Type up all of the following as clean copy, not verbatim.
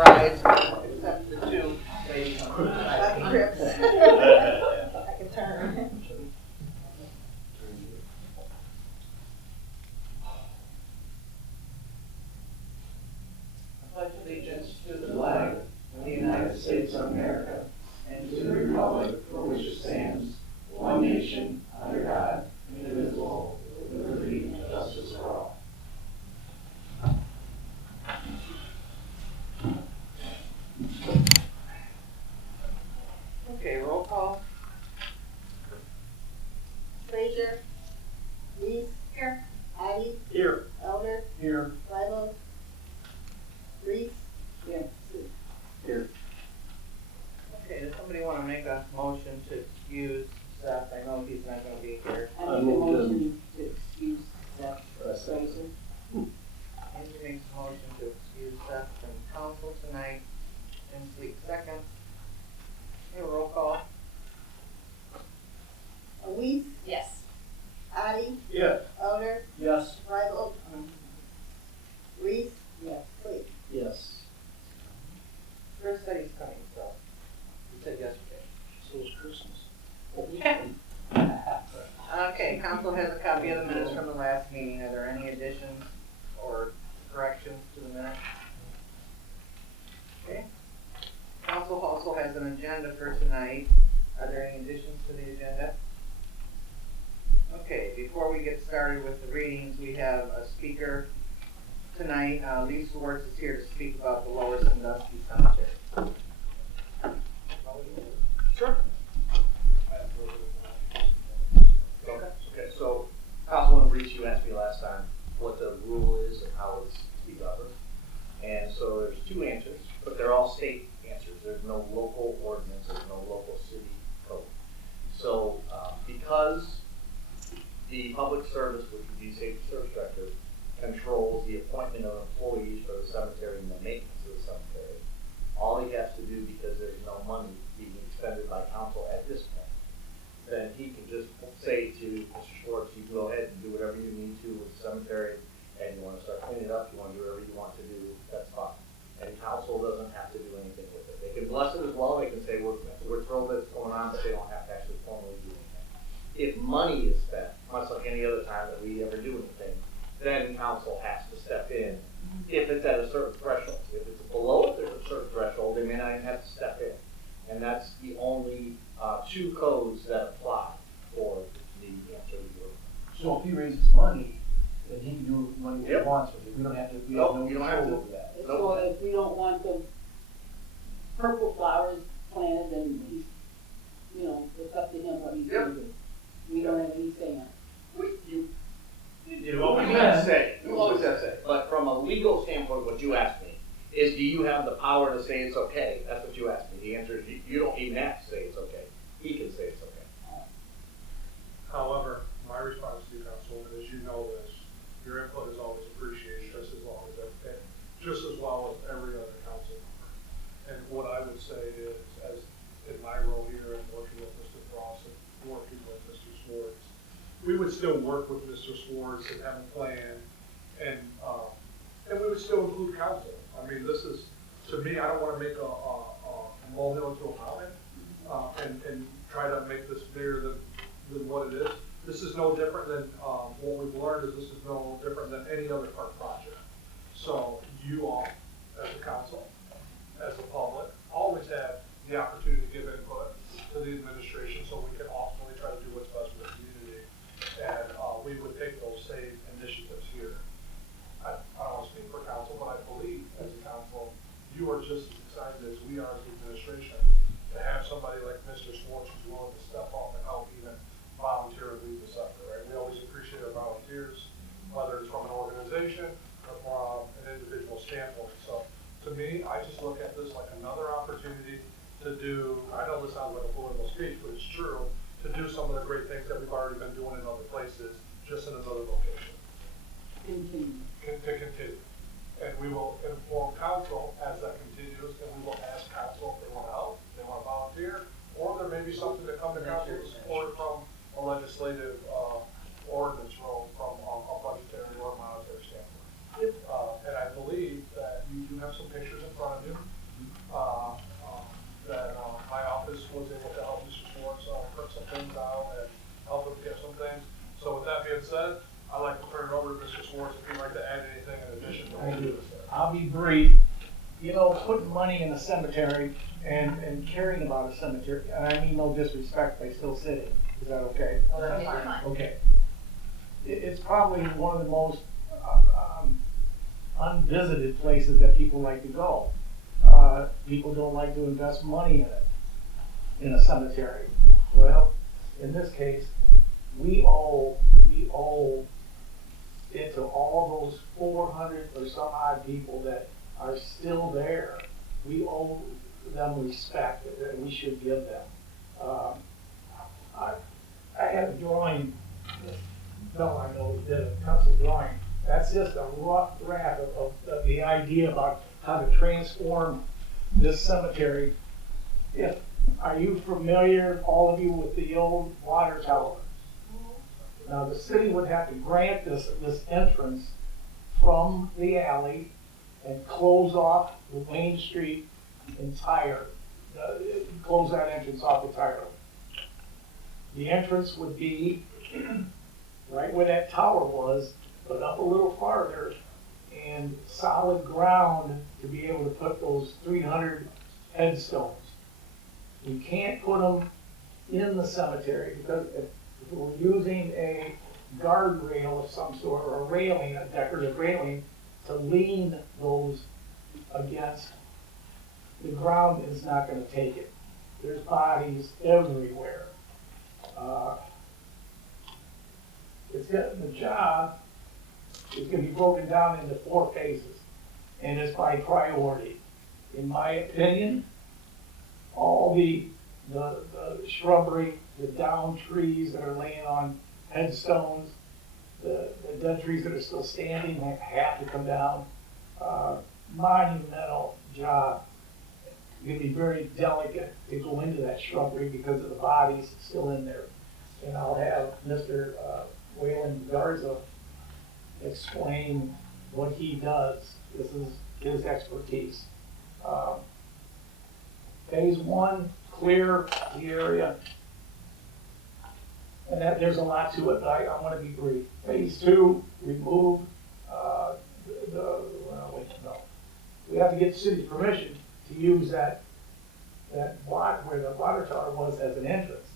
rides, except the two maybe grips. I can turn. I pledge allegiance to the flag of the United States of America and to the republic for which it stands, one nation, under God, indivisible, with liberty and justice for all. Okay, roll call. Frazier. Reese. Here. Addie. Here. Elder. Here. Bible. Reese. Here. Here. Okay, does somebody want to make a motion to excuse Seth? I know he's not going to be here. I make a motion to excuse Seth Frazier. Angie makes a motion to excuse Seth from council tonight. And Sleep second. Okay, roll call. Reese. Yes. Addie. Yes. Elder. Yes. Bible. Reese. Yes. Sleep. Yes. Chris said he's coming, so he said yesterday. So is Christmas. Okay, council has a copy of the minutes from the last meeting. Are there any additions or corrections to the minutes? Okay. Council also has an agenda for tonight. Are there any additions to the agenda? Okay, before we get started with the readings, we have a speaker tonight. Lee Swartz is here to speak about the Lower Sandusky Cemetery. Sure. Okay, so Councilman Reese, you asked me last time what the rule is and how it's to be governed. And so there's two answers, but they're all state answers. There's no local ordinance, there's no local city code. So because the public service, which would be safety service director, controls the appointment of employees for the cemetery and the maintenance of the cemetery, all he has to do, because there's no money being expended by council at this point, then he can just say to Mr. Schwartz, you go ahead and do whatever you need to with the cemetery, and you want to start cleaning it up, you want to do whatever you want to do, that's fine. And council doesn't have to do anything with it. They can bless it as well, they can say, we're thrilled that it's going on, but they don't have to actually formally do anything. If money is spent, much like any other time that we ever do anything, then council has to step in if it's at a certain threshold. If it's below it, there's a certain threshold, they may not even have to step in. And that's the only two codes that apply for the answer to your. So if he raises money, then he can do money he wants with it. We don't have to, we have no you don't have control to. over that. So if we don't want the purple flowers planted, then he's, it's up to him what he's gonna do. We don't have any say on it. You know, what we can say, you always have to say, but from a legal standpoint, what you asked me is, do you have the power to say it's okay? That's what you asked me. The answer is, you don't even have to say it's okay. He can say it's okay. However, my response to you, Councilwoman, is you know this. Your input is always appreciated just as well as every other council member. And what I would say is, as in my role here and working with Mr. Frost and working with Mr. Swartz, we would still work with Mr. Swartz and have a plan, and we would still include council. I mean, this is, to me, I don't want to make a molehill into a mountain and try to make this bigger than what it is. This is no different than, what we've learned is this is no different than any other park project. So you all, as a council, as the public, always have the opportunity to give input to the administration so we can ultimately try to do what's best for the community. And we would take those same initiatives here. I don't want to speak for council, but I believe as a council, you are just as excited as we are as the administration to have somebody like Mr. Schwartz who's willing to step up and help even volunteer and lead the sector, right? We always appreciate our volunteers, whether it's from an organization or from an individual standpoint. So to me, I just look at this like another opportunity to do, I know this sounds like a political speech, but it's true, to do some of the great things that we've already been doing in other places, just in another location. Continue. To continue. And we will inform council as that continues, and we will ask council if they want to help, if they want to volunteer, or there may be something that comes to council support from a legislative ordinance role from a budgetary or monetary standpoint. And I believe that you do have some pictures in front of you. some things out and help them get some things. So with that being said, I'd like to turn it over to Mr. Swartz if you'd like to add anything in addition to what he just said. I'll be brief. You know, putting money in a cemetery and caring about a cemetery, and I mean no disrespect by still sitting, is that okay? That's fine. Okay. It's probably one of the most unvisited places that people like to go. People don't like to invest money in it, in a cemetery. Well, in this case, we owe it to all those 400 or some odd people that are still there. We owe them respect that we should give them. I had a drawing, no, I know we did a pencil drawing. That's just a rough draft of the idea about how to transform this cemetery. Are you familiar, all of you, with the old water tower? Now, the city would have to grant this entrance from the alley and close off the Main Street entire, close that entrance off entirely. The entrance would be right where that tower was, but up a little farther, and solid ground to be able to put those 300 headstones. We can't put them in the cemetery because if we're using a guardrail of some sort, or a railing, a decorative railing, to lean those against, the ground is not going to take it. There's bodies everywhere. The job is going to be broken down into 4 phases, and it's by priority. In my opinion, all the shrubbery, the down trees that are laying on headstones, the dead trees that are still standing have to come down. Monumental job. You're going to be very delicate to go into that shrubbery because of the bodies still in there. And I'll have Mr. Waylon Garza explain what he does. This is his expertise. Phase 1, clear the area. And there's a lot to it, but I want to be brief. Phase 2, remove we have to get the city's permission to use that where the water tower was as an entrance.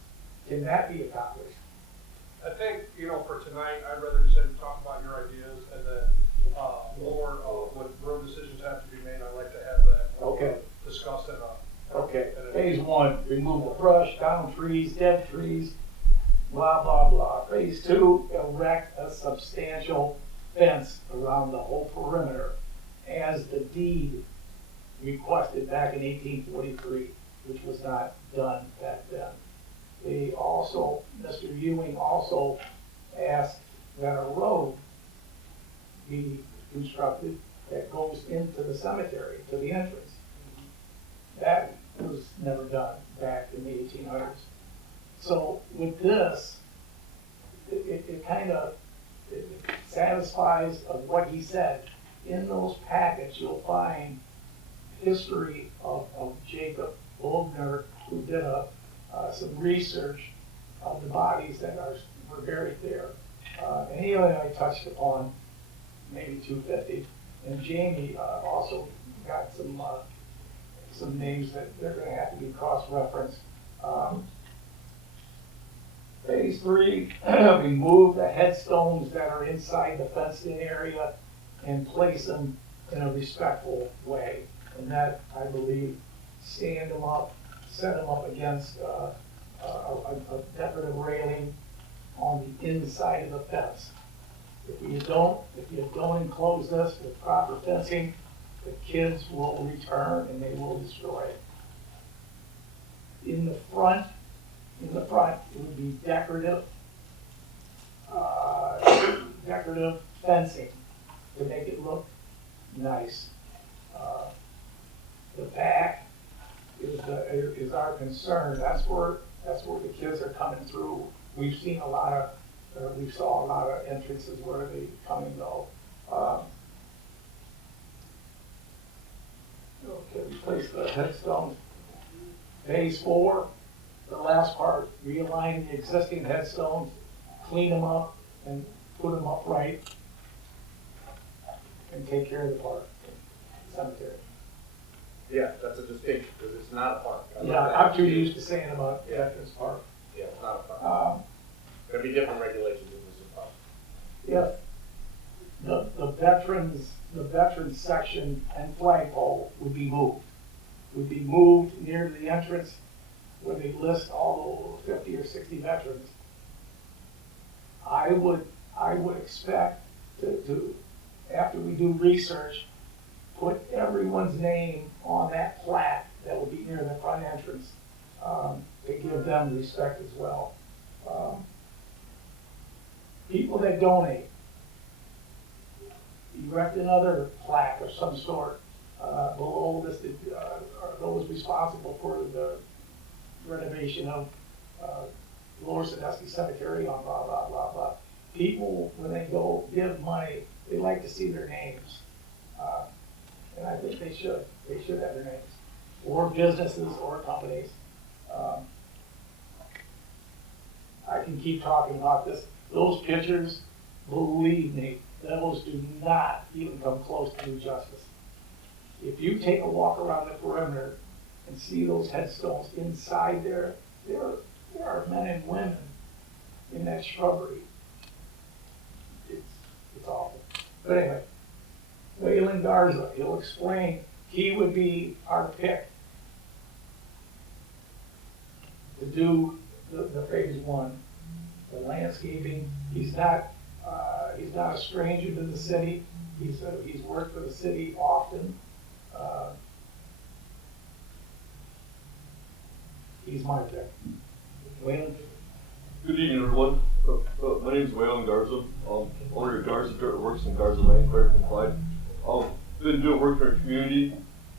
Can that be accomplished? I think, for tonight, I'd rather just have you talk about your ideas, and then more when road decisions have to be made, I'd like to have that discussed in a. Okay, phase 1, remove the brush, down trees, dead trees, blah, blah, blah. Phase 2, erect a substantial fence around the whole perimeter as the deed requested back in 1843, which was not done back then. Mr. Ewing also asked that a road be constructed that goes into the cemetery, to the entrance. That was never done back in the 1800s. So with this, it kind of satisfies of what he said. In those packets, you'll find history of Jacob Bogner, who did some research of the bodies that were buried there. And he only touched upon maybe 250. And Jamie also got some names that they're going to have to be cross-referenced. Phase 3, remove the headstones that are inside the fenced-in area and place them in a respectful way. And that, I believe, stand them up, set them up against a decorative railing on the inside of the fence. If you don't enclose this with proper fencing, the kids will return and they will destroy it. In the front, it would be decorative fencing to make it look nice. The back is our concern. That's where the kids are coming through. We saw a lot of entrances where they come and go. Okay, replace the headstone. Phase 4, the last part, realign the existing headstones, clean them up, and put them up right, and take care of the park, cemetery. Yeah, that's a distinction, because it's not a park. Yeah, I'm too used to saying about Veterans Park. Yeah, it's not a park. There'll be different regulations in this park. If the veterans section and flagpole would be moved near the entrance where they list all the 50 or 60 veterans. I would expect to after we do research, put everyone's name on that plaque that will be near the front entrance, to give them respect as well. People that donate, erect another plaque of some sort below listed, are those responsible for the renovation of Lower Sandusky Cemetery on blah, blah, blah, blah. People, when they go give money, they like to see their names. And I think they should have their names, or businesses or companies. I can keep talking about this. Those pictures, believe me, those do not even come close to do justice. If you take a walk around the perimeter and see those headstones inside there are men and women in that shrubbery. It's awful. But anyway, Waylon Garza, he'll explain, he would be our pick to do the phase one, the landscaping. He's not a stranger to the city. He's worked for the city often. He's my pick. Waylon? Good evening, everyone. My name is Waylon Garza. Owner of Garza Dirt Works in Garza Lane, Clerk and Clyde. Been doing work in our community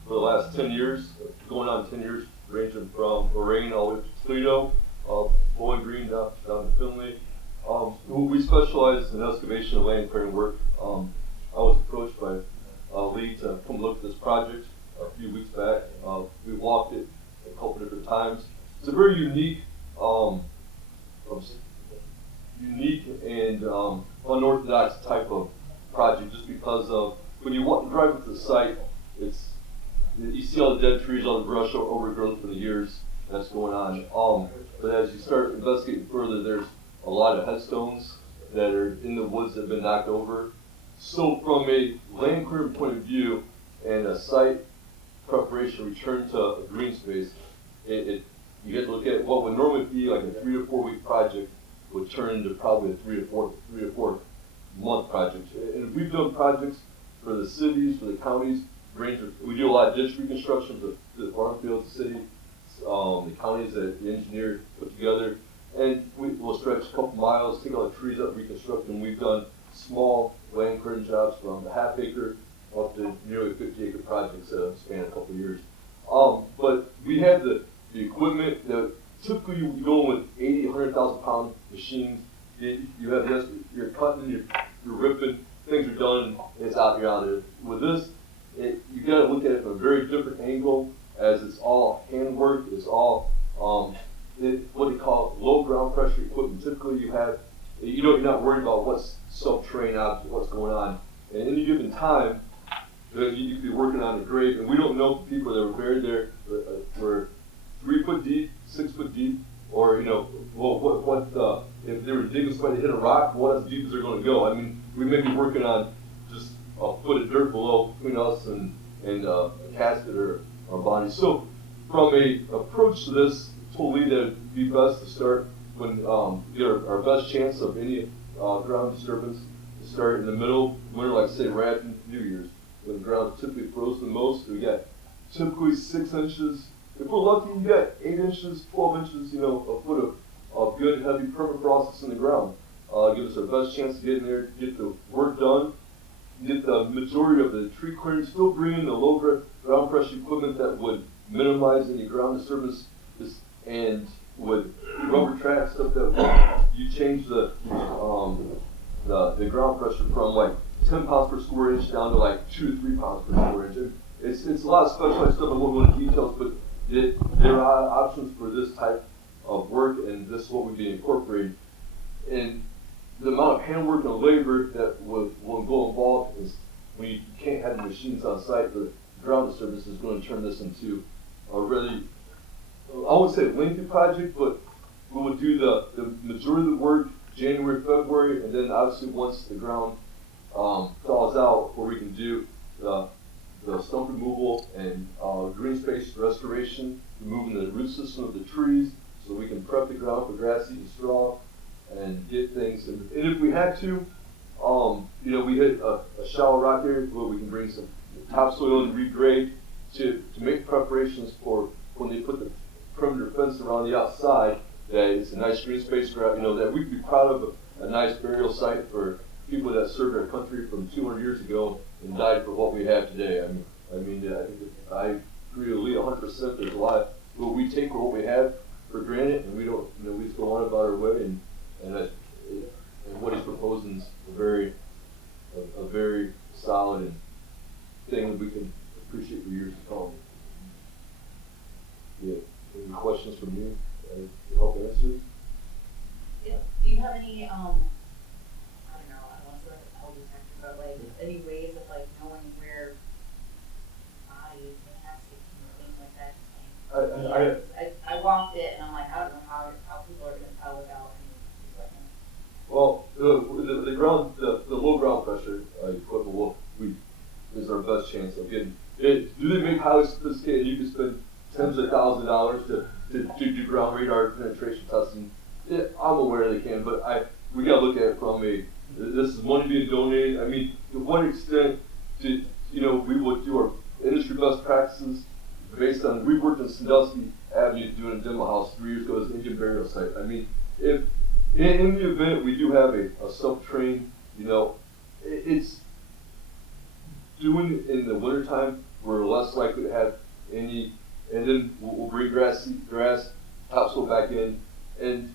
for the last 10 years, going on 10 years, ranging from Lorraine all the way to Toledo, Bowling Green down to Finley. We specialize in excavation and land clearing work. I was approached by Lee to come look at this project a few weeks back. We walked it a couple different times. It's a very unique and unorthodox type of project, just because of when you drive up to the site, you see all the dead trees, all the brush overgrowth for the years that's going on. But as you start investigating further, there's a lot of headstones that are in the woods that have been knocked over. So from a land clearing point of view and a site preparation return to a green space, you get to look at what would normally be like a 3 to 4 week project would turn into probably a 3 to 4 month project. And we've done projects for the cities, for the counties. We do a lot of ditch reconstruction for the farm fields, the city, the counties that the engineer put together. And we'll stretch a couple miles, take all the trees up, reconstruct them. We've done small land clearing jobs from a half acre up to nearly 50-acre projects that span a couple of years. But we have the equipment that typically you go with 80, 100,000 pound machines. You have this, you're cutting, you're ripping, things are done, and it's out, you're out of it. With this, you got to look at it from a very different angle, as it's all handwork, it's all what they call low ground pressure equipment. Typically you're not worried about what's self-terrain object, what's going on. And at any given time, you could be working on a grave, and we don't know if people that were buried there were 3 foot deep, 6 foot deep, or if they were digging somebody hit a rock, what as deep as they're going to go. I mean, we may be working on just a foot of dirt below between us and a casket or a body. So from a approach to this, told Lee that it'd be best to start when get our best chance of any ground disturbance to start in the middle winter, like say right after New Year's, when the ground typically froze the most. We got typically 6 inches. If we're lucky, you got 8 inches, 12 inches, a foot of good heavy permafrost in the ground. Give us our best chance to get in there, get the work done, get the majority of the tree clearing, still bring in the low ground pressure equipment that would minimize any ground disturbance, and with rubber tracks, stuff that you change the ground pressure from like 10 pounds per square inch down to like 2 to 3 pounds per square inch. It's a lot of specialized stuff. I won't go into details, but there are options for this type of work, and this would be incorporated. And the amount of handwork and labor that will go involved is when you can't have the machines on site, the ground service is going to turn this into a really, I won't say lengthy project, but we will do the majority of the work January, February, and then obviously once the ground thaws out, where we can do the stump removal and green space restoration, removing the root system of the trees, so we can prep the ground for grass eating straw and get things. And if we had to, we hit a shallow rock area where we can bring some topsoil and regrade to make preparations for when they put the perimeter fence around the outside, that it's a nice green space, that we can be proud of a nice burial site for people that served our country from 200 years ago and died for what we have today. I agree with Lee 100%. There's a lot of we take what we have for granted, and we don't, we just go on about our way, and what he's proposing is a very solid thing that we can appreciate for years to come. Yeah. Any questions from you to help answer? Yeah. Do you have any, I don't know, I don't want to say like a metal detector, but like any ways of like knowing where bodies and caskets and things like that came? I walked it and I'm like, I don't know how people are going to tell without any equipment. Well, the low ground pressure equipment is our best chance of getting it. Do they make highly sophisticated? You can spend tens of thousands of dollars to do ground radar penetration testing. I'm aware they can, but we got to look at it from this is money being donated. I mean, to what extent we would do our industry best practices based on, we worked in Sandusky Avenue doing a demo house 3 years ago as an Indian burial site. I mean, if in the event we do have a sub-train, it's doing it in the wintertime, we're less likely to have any, and then we'll bring grass, topsoil back in, and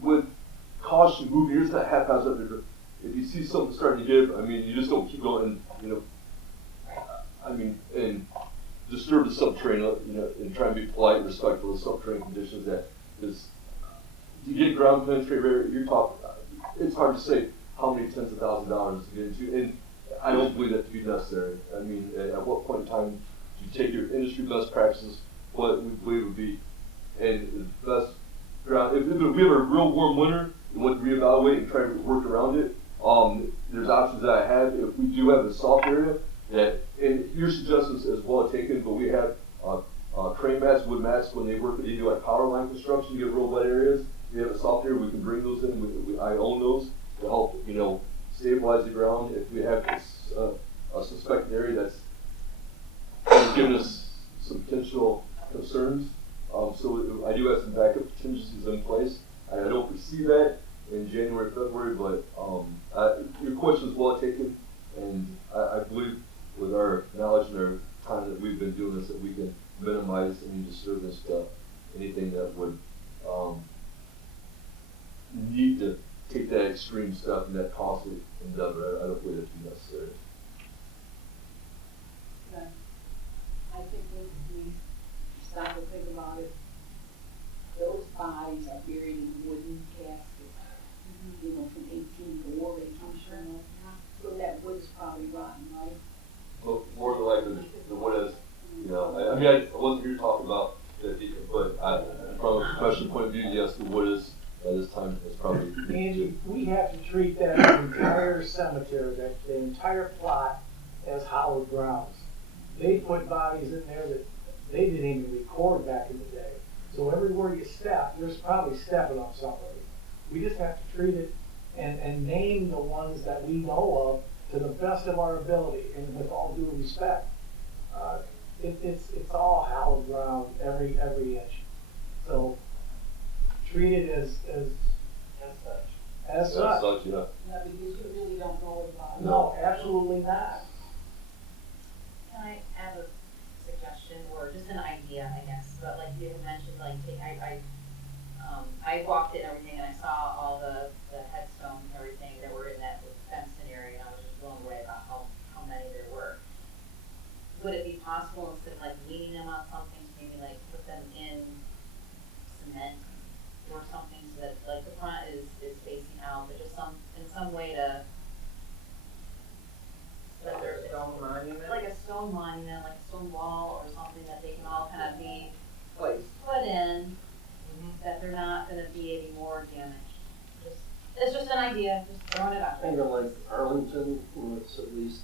with caution moving, here's that haphazard. If you see something starting to give, you just don't keep going, and disturb the subterrain, and try and be polite and respectful of subterranean conditions. That is, to get ground penetrated, you're talking. It's hard to say how many tens of thousands of dollars to get into, and I don't believe that to be necessary. At what point in time do you take your industry best practices, what we believe would be, and the best ground? If we have a real warm winter, we want to reevaluate and try to work around it. There's options that I have. If we do have a soft area, and your suggestions as well taken, but we have crane mats, wood mats, when they do like power line construction, you get real wet areas. We have a soft area, we can bring those in. I own those to help, stabilize the ground. If we have a suspected area that's giving us some potential concerns, so I do have some backup contingencies in place. I don't foresee that in January, February, but your question is well taken, and I believe with our knowledge and our time that we've been doing this, that we can minimize any disturbance to anything that would need to take that extreme step and that costly endeavor. I don't believe that to be necessary. Okay. I think we stop and think about it. Those bodies are buried in wooden caskets, from 1804, 1804. So that wood is probably rotten, right? Well, more than likely, the wood is, I wasn't here talking about that, but from a professional point of view, yes, the wood is, at this time, is probably. Angie, we have to treat that entire cemetery, the entire plot, as hallowed grounds. They put bodies in there that they didn't even record back in the day. So everywhere you step, there's probably stepping on somebody. We just have to treat it and name the ones that we know of to the best of our ability and with all due respect. It's all hallowed ground, every inch. So treat it as such. As such. Yeah. Yeah, because you really don't know what about it. No, absolutely not. Can I add a suggestion or just an idea, I guess? But like you had mentioned, I walked in and everything, and I saw all the headstones and everything that were in that fenced-in area, and I was just blown away about how many there were. Would it be possible, instead of leaning them on something, to maybe put them in cement or something, so that be any more damage. It's just an idea, just throwing it out there. Kind of like Arlington, where it's at least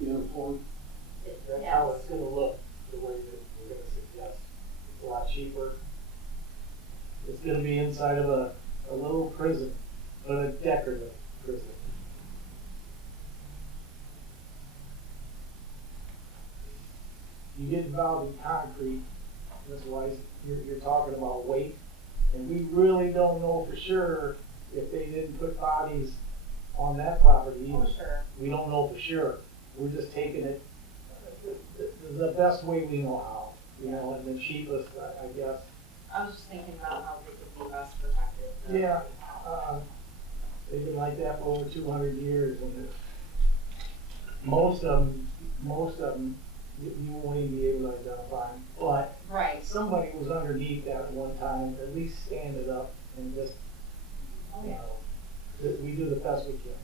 uniform. That's how it's gonna look, the way that we're gonna suggest. It's a lot cheaper. It's gonna be inside of a little prison, but a decorative prison. You get involved in concrete, that's why you're talking about weight. And we really don't know for sure if they didn't put bodies on that property either. For sure. We don't know for sure. We're just taking it the best way we know how, you know, and the cheapest, I guess. I was just thinking about how they could be best protected. Yeah, they've been like that for over 200 years, and most of them, you won't even be able to identify them. But Right. somebody was underneath that at one time, at least stand it up and just, Oh, you yeah. know, that we do the best we can.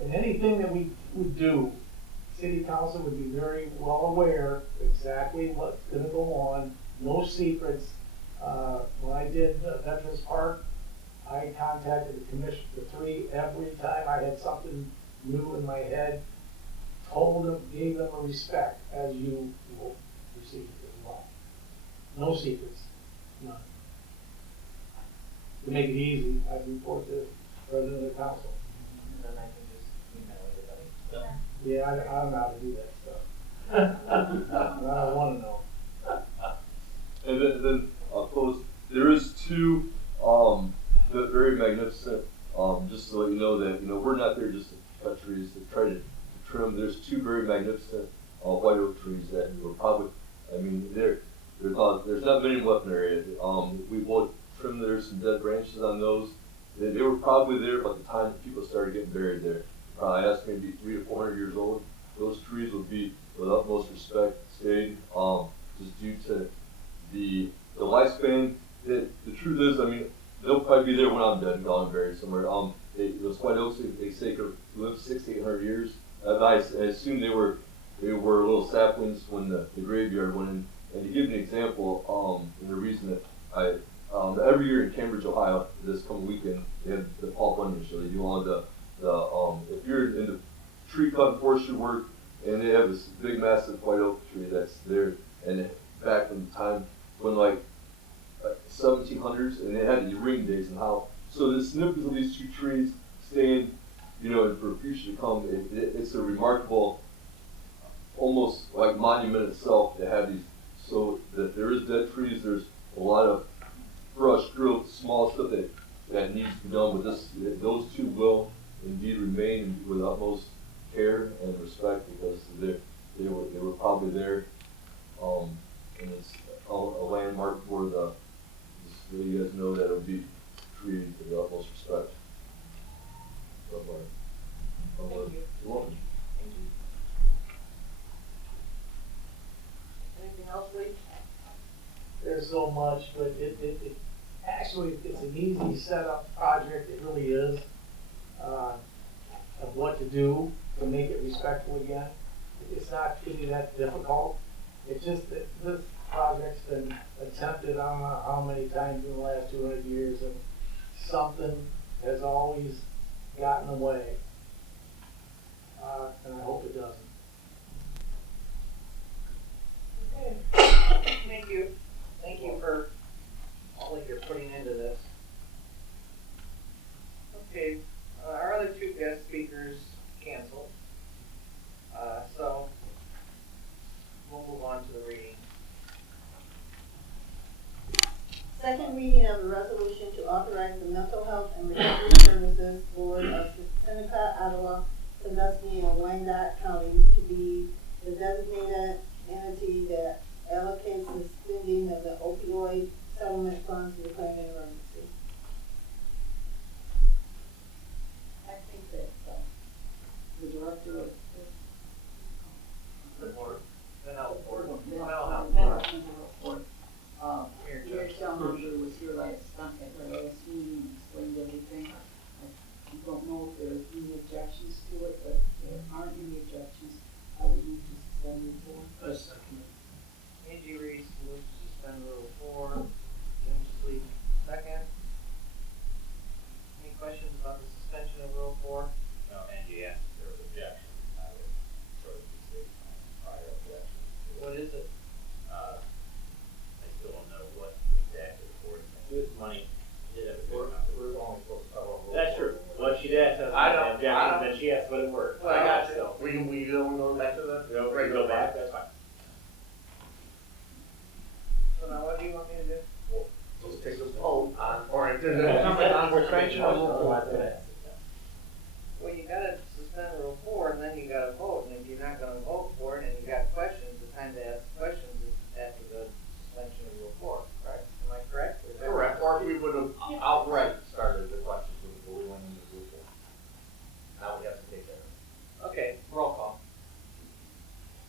And anything that we would do, city council would be very well aware exactly what's gonna go on, no secrets. When I did Veterans Park, I contacted the commission, the three, every time I had something new in my head, told them, gave them a respect, as you will receive as well. No secrets, none. To make it easy, I report to the president of the council. And then I can just email everybody. Yeah, I don't know how to do that stuff. I don't wanna know. And then I'll close. There is two very magnificent. Just to let you know that we're not there just to cut trees to try to trim. There's two very magnificent white oak trees that were probably. I mean, there's not many left in the area. We will trim. There's some dead branches on those. They were probably there by the time people started getting buried there. I asked maybe 300 to 400 years old. Those trees would be, with utmost respect, stayed, just due to the lifespan. The truth is, I mean, they'll probably be there when I'm dead and gone and buried somewhere. Those white oaks, they say could live 600 to 800 years. I assume they were little saplings when the graveyard went in. And to give you an example, and the reason that every year in Cambridge, Ohio, this coming weekend, they have the Paul Bunyan show. They do all the if you're into tree cut forestry work, and they have this big massive white oak tree that's there, and back in the time when like 1700s, and they had the ring days and how. So the snippets of these two trees stand, and for the future to come, it's a remarkable, almost like monument itself to have these. So that there is dead trees, there's a lot of brush, growth, small stuff that needs to be done. But those two will indeed remain with utmost care and respect because they were probably there, and it's a landmark for just so you guys know that it'll be treated with the utmost respect. Thank you. You're welcome. Thank you. Anything else, Lee? There's so much, but actually, it's an easy setup project, it really is, of what to do to make it respectful again. It's not really that difficult. It's just that this project's been attempted, I don't know how many times in the last 200 years, and something has always gotten away. And I hope it doesn't. Okay. Thank you. Thank you for all that you're putting into this. Okay, our other two guest speakers canceled. So we'll move on to the reading. Second reading of a resolution to authorize the Mental Health and Recovery Services Board of Seneca, Ottawa, Sandusky, and Wyandotte counties to be the designated entity that allocates the spending of the opioid settlement funds to declaring an emergency. I think that, the director of. The board, the health board, Mental mental health Mental board. Board. Gary Challenger was here last meeting, explained everything. I know, objections, I know. then she has to put it in work. Well, I got you. So, We go back to the. go, go back, that's fine. So now what do you want me to do? Just take this vote on, or on suspension of Rule 4. Well, you gotta suspend Rule 4 and then you gotta vote, and if you're not gonna vote for it and you got questions, the time to ask questions is after the suspension of Rule 4, right? Am I correct? Correct, or we would have outright started the questions before we went into Rule 4. Now we have to take care of it. Okay, roll call.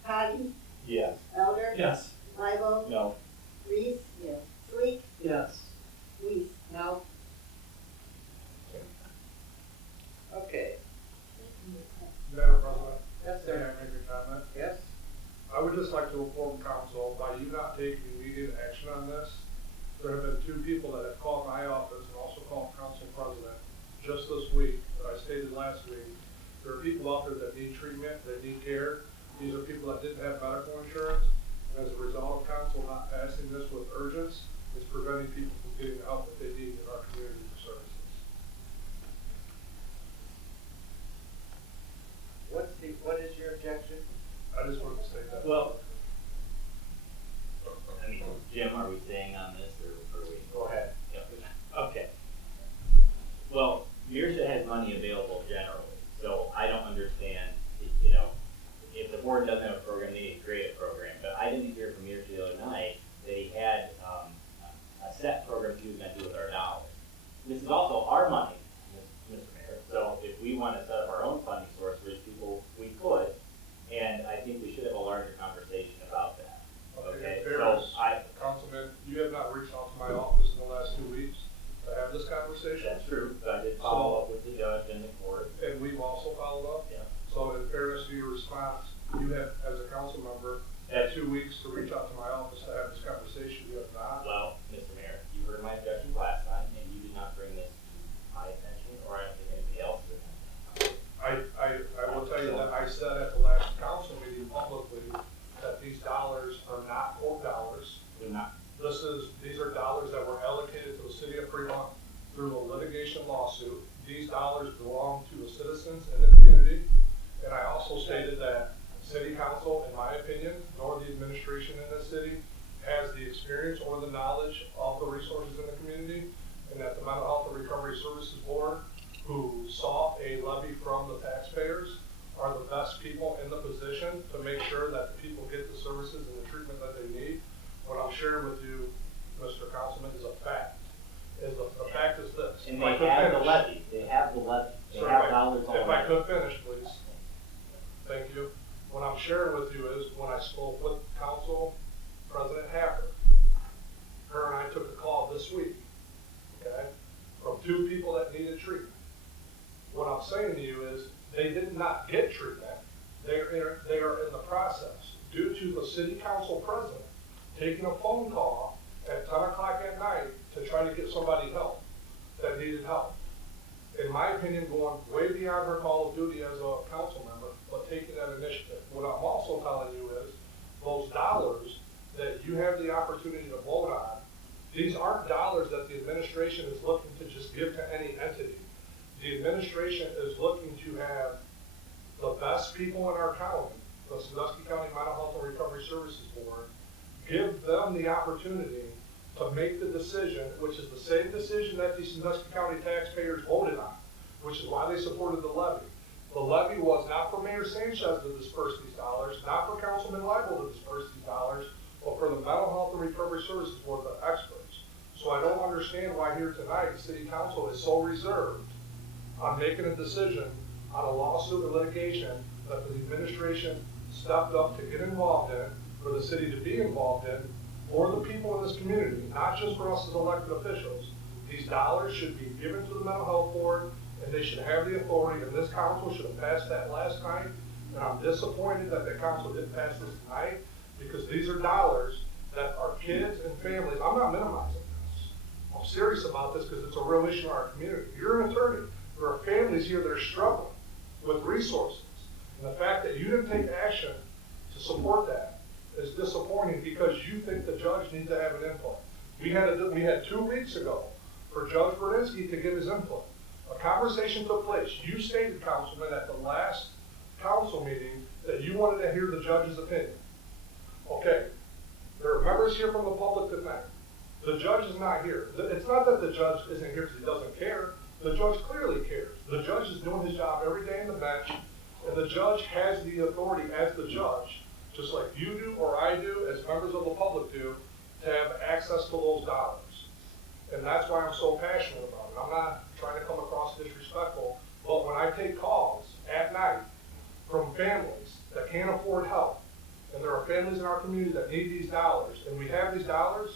Patty, Yes. Elder, Yes. Libo, No. Reese, Sweet, Yes. Weiss. No. Okay. Madam President, Yes, may I sir. make a comment? Yes? I would just like to inform council, by you not taking immediate action on this, there have been 2 people that have called my office and also called council president just this week, that I stated last week. There are people out there that need treatment, that need care. These are people that didn't have medical insurance, and as a result of council not passing this with urgency, it's preventing people from getting the help that they need in our community for services. What is your objection? I just wanted to say that. Well, I mean, Jim, are we staying on this or are we? Go ahead. Yep. Okay. Well, Mearsa has money available generally, so I don't understand, you know, if the board doesn't have a program, they need to create a program. But I didn't hear from Mearsa the other night that he had a set program he was going to do with our dollars. This is also our money, Mr. Mayor. So if we want to set up our own funding source for these people, we could. And I think we should have a larger conversation about that. Okay, In so fairness, I, Councilman, you have not reached out to my office in the last 2 weeks to have this conversation. that's true, but I did follow up with the judge and the court. And we've also followed up. Yeah. So in fairness to your response, you have, as a council member, had 2 weeks to reach out to my office to have this conversation. You have not. Well, Mr. Mayor, you heard my objections last time, and you did not bring this to my attention, or I don't think anybody else did. I will tell you that I said at the last council meeting publicly that these dollars are not quote dollars. We're not. These are dollars that were allocated to the city of Fremont through a litigation lawsuit. These dollars belong to the citizens in the community. And I also stated that city council, in my opinion, nor the administration in this city, has the experience or the knowledge of the resources in the community, and that the Mental Health and Recovery Services Board, who sought a levy from the taxpayers, are the best people in the position to make sure that the people get the services and the treatment that they need. What I'm sharing with you, Mr. Councilman, is a fact. The fact is this. And If I they could have the finish. levy, they have the levy, they Sir, have dollars If already. I could finish, please. Thank you. What I'm sharing with you is when I spoke with Council President Hacker, her and I took a call this week, okay, from 2 people that needed treatment. What I'm saying to you is they did not get treatment. They are in the process due to the city council president taking a phone call at 10 o'clock at night to try to get somebody help that needed help. In my opinion, going way beyond her call of duty as a council member, but taking that initiative. What I'm also telling you is those dollars that you have the opportunity to vote on, these aren't dollars that the administration is looking to just give to any entity. The administration is looking to have the best people in our county, the Sandusky County Mental Health and Recovery Services Board, give them the opportunity to make the decision, which is the same decision that the Sandusky County taxpayers voted on, which is why they supported the levy. The levy was not for Mayor Sanchez to disperse these dollars, not for Councilman Lible to disperse these dollars, but for the Mental Health and Recovery Services Board, the experts. So I don't understand why here tonight, the City Council is so reserved on making a decision on a lawsuit or litigation that the administration stepped up to get involved in, for the city to be involved in, for the people in this community, not just for us as elected officials. These dollars should be given to the Mental Health Board, and they should have the authority, and this council should have passed that last night. And I'm disappointed that the council didn't pass this tonight, because these are dollars that our kids and families, I'm not minimizing this. I'm serious about this because it's a real issue in our community. You're an attorney. There are families here that are struggling with resources. And the fact that you didn't take action to support that is disappointing because you think the judge needs to have an input. We had 2 weeks ago for Judge Berdinsky to give his input. A conversation took place. You stated, Councilman, at the last council meeting that you wanted to hear the judge's opinion. Okay, there are members here from the public defender. The judge is not here. It's not that the judge isn't here because he doesn't care. The judge clearly cares. The judge is doing his job every day in the bench, and the judge has the authority as the judge, just like you do or I do, as members of the public do, to have access to those dollars. And that's why I'm so passionate about it. I'm not trying to come across disrespectful, but when I take calls at night from families that can't afford help, and there are families in our community that need these dollars, and we have these dollars,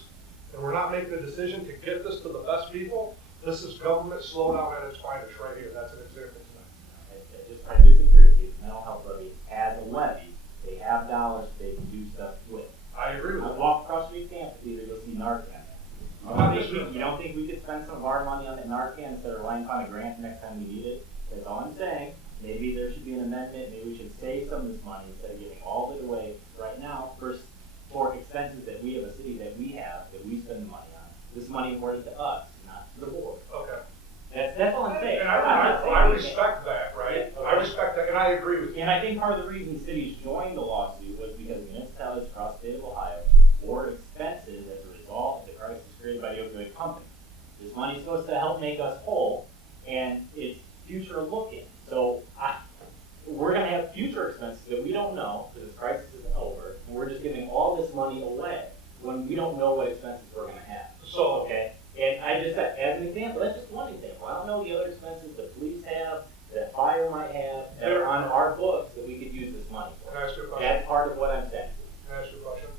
and we're not making a decision to get this to the best people, this is government slowdown at its finest right here. That's an example tonight. I disagree with you. The mental health levy has a levy. They have dollars they can do stuff with. I agree with I you. walk across the street amphitheater, you'll see Narcan. You don't think we could spend some of our money on the Narcan instead of relying upon a grant next time we need it? That's all I'm saying. Maybe there should be an amendment. Maybe we should save some of this money instead of giving all of it away right now for expenses that we have a city that we have, that we spend the money on. This money awarded to us, not to the board. Okay. That's all I'm saying. And I'm not saying I we respect that, right? Yeah, okay. I respect that, and I agree with you. And I think part of the reason cities joined the lawsuit was because municipalities across the state of Ohio bore expenses as a result of the crisis created by the opioid company. This money is supposed to help make us whole, and it's future looking. So we're going to have future expenses that we don't know because this crisis isn't over, and we're just giving all this money away when we don't know what expenses we're going to have. So, Okay? And I just said, as an example, that's just one example. I don't know the other expenses the police have, that fire might have, that are on our books that we could use this money for. can I ask you a question? That's part of what I'm saying. Can I ask you a question?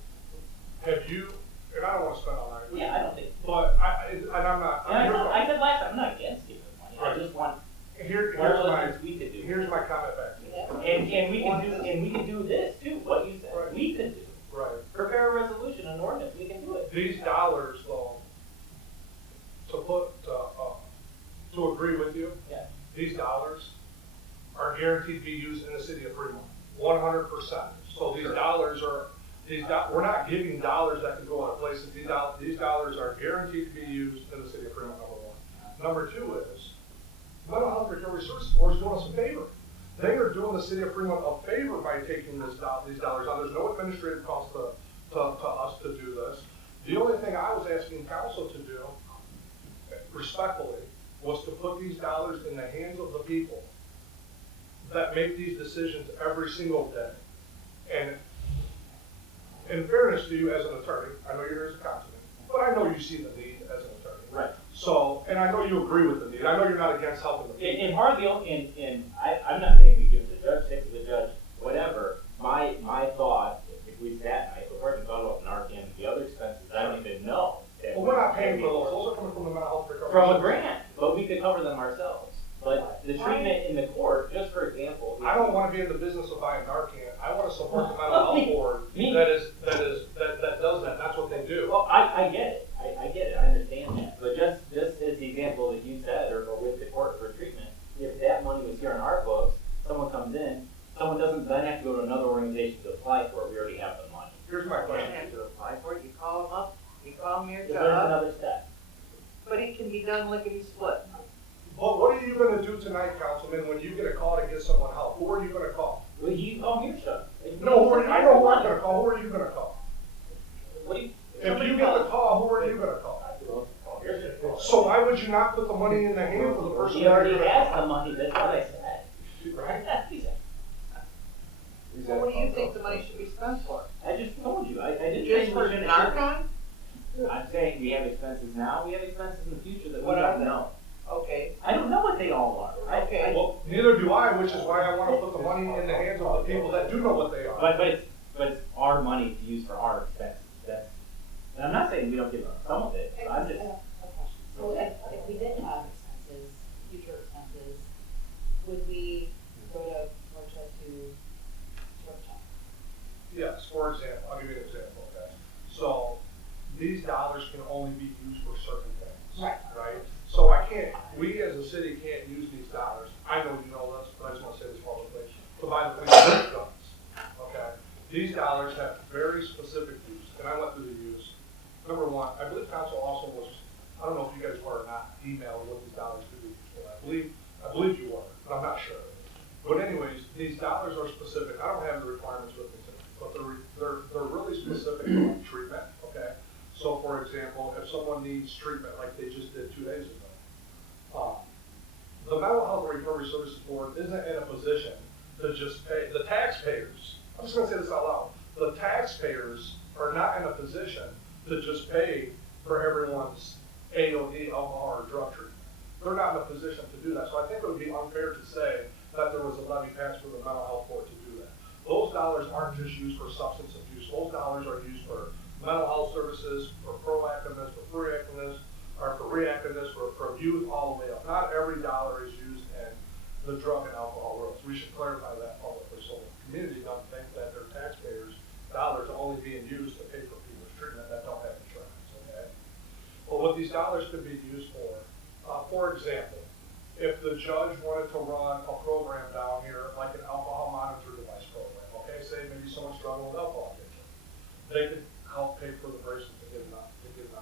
Have you, and I don't want to spend all night with you. Yeah, I don't think. But and I'm not. And here's I said last time, I'm not against giving money. I Right. just want here's what my other things we could do. here's my comment back to you. And we can do this too. What you said, Right. we could do. Right. Prepare a resolution, an ordinance. We can do it. These dollars, though, to agree with you, Yeah. these dollars are guaranteed to be used in the city of Fremont, 100%. So these dollars are, we're not giving dollars that can go other places. These dollars are guaranteed to be used in the city of Fremont, number one. Number two is, Mental Health Recovery Services Board is doing us a favor. They are doing the city of Fremont a favor by taking these dollars on. There's no administrative cost to us to do this. The only thing I was asking council to do, respectfully, was to put these dollars in the hands of the people that make these decisions every single day. And in fairness to you as an attorney, I know you're here as a councilman, but I know you see the need as an attorney. Right. So, and I know you agree with the need. I know you're not against helping the people. And part of the, I'm not saying we give it to the judge, take it to the judge, whatever. My thought, if we sat night, before I even thought about Narcan, the other expenses, I don't even know. Well, we're not paying for those. Those are coming from the mental health recovery. From a grant, but we could cover them ourselves. But the treatment in the court, just for example. I don't want to be in the business of buying Narcan. I want to support the mental health board that does that. That's what they do. Well, I get it. I get it. I understand that. But just as the example that you said, or with the court for treatment, if that money was here on our books, someone comes in, someone doesn't then have to go to another organization to apply for it. We already have the money. Here's my You question. don't have to apply for it, you call them up, you call them your There's job, another step. but it can be done lickety split. But what are you going to do tonight, Councilman, when you get a call to get someone help? Who are you going to call? Well, you call me your shot. No, I know who I'm going to call. Who are you going to call? What do you? If you get the call, who are you going to call? So why would you not put the money in the hands of the person? He already has the money. That's what I said. Right? So what do you think the money should be spent for? I just told you. I didn't Just say for we're gonna. Narcan? I'm saying we have expenses now. We have expenses in the future that we What are don't they? know. Okay, I don't know what they all are. Okay. Well, neither do I, which is why I want to put the money in the hands of the people that do know what they are. But it's our money to use for our expenses. That's, and I'm not saying we don't give them some of it. But I'm just. So if we did have expenses, future expenses, would we go to workshop to workshop? Yes, for example, I'll give you an example, okay? So, these dollars can only be used for certain things. Right. Right? So we as a city can't use these dollars, I know you know this, but I just want to say this publicly, to buy the police guns, okay? These dollars have very specific use, and I went through the use. Number one, I believe council also was, I don't know if you guys were or not, emailed what these dollars could be used for. I believe you were, but I'm not sure. But anyways, these dollars are specific. I don't have the requirements with me today, but they're really specific to like treatment, okay? So for example, if someone needs treatment like they just did 2 days ago, the Mental Health and Recovery Services Board isn't in a position to just pay, the taxpayers, I'm just gonna say this out loud, the taxpayers are not in a position to just pay for everyone's AOD, alcohol, or drug treatment. They're not in a position to do that, so I think it would be unfair to say that there was a levy passed for the Mental Health Board to do that. Those dollars aren't just used for substance abuse, those dollars are used for mental health services, for proactiveness, for reactiveness, for youth, all the way up. Not every dollar is used in the drug and alcohol world. So we should clarify that publicly, so the community don't think that their taxpayers' dollars are only being used to pay for people's treatment that don't have insurance, okay? But what these dollars could be used for example, if the judge wanted to run a program down here, like an alcohol monitor device program, okay, say maybe someone's struggling with alcohol addiction, they could help pay for the bracelet to get it on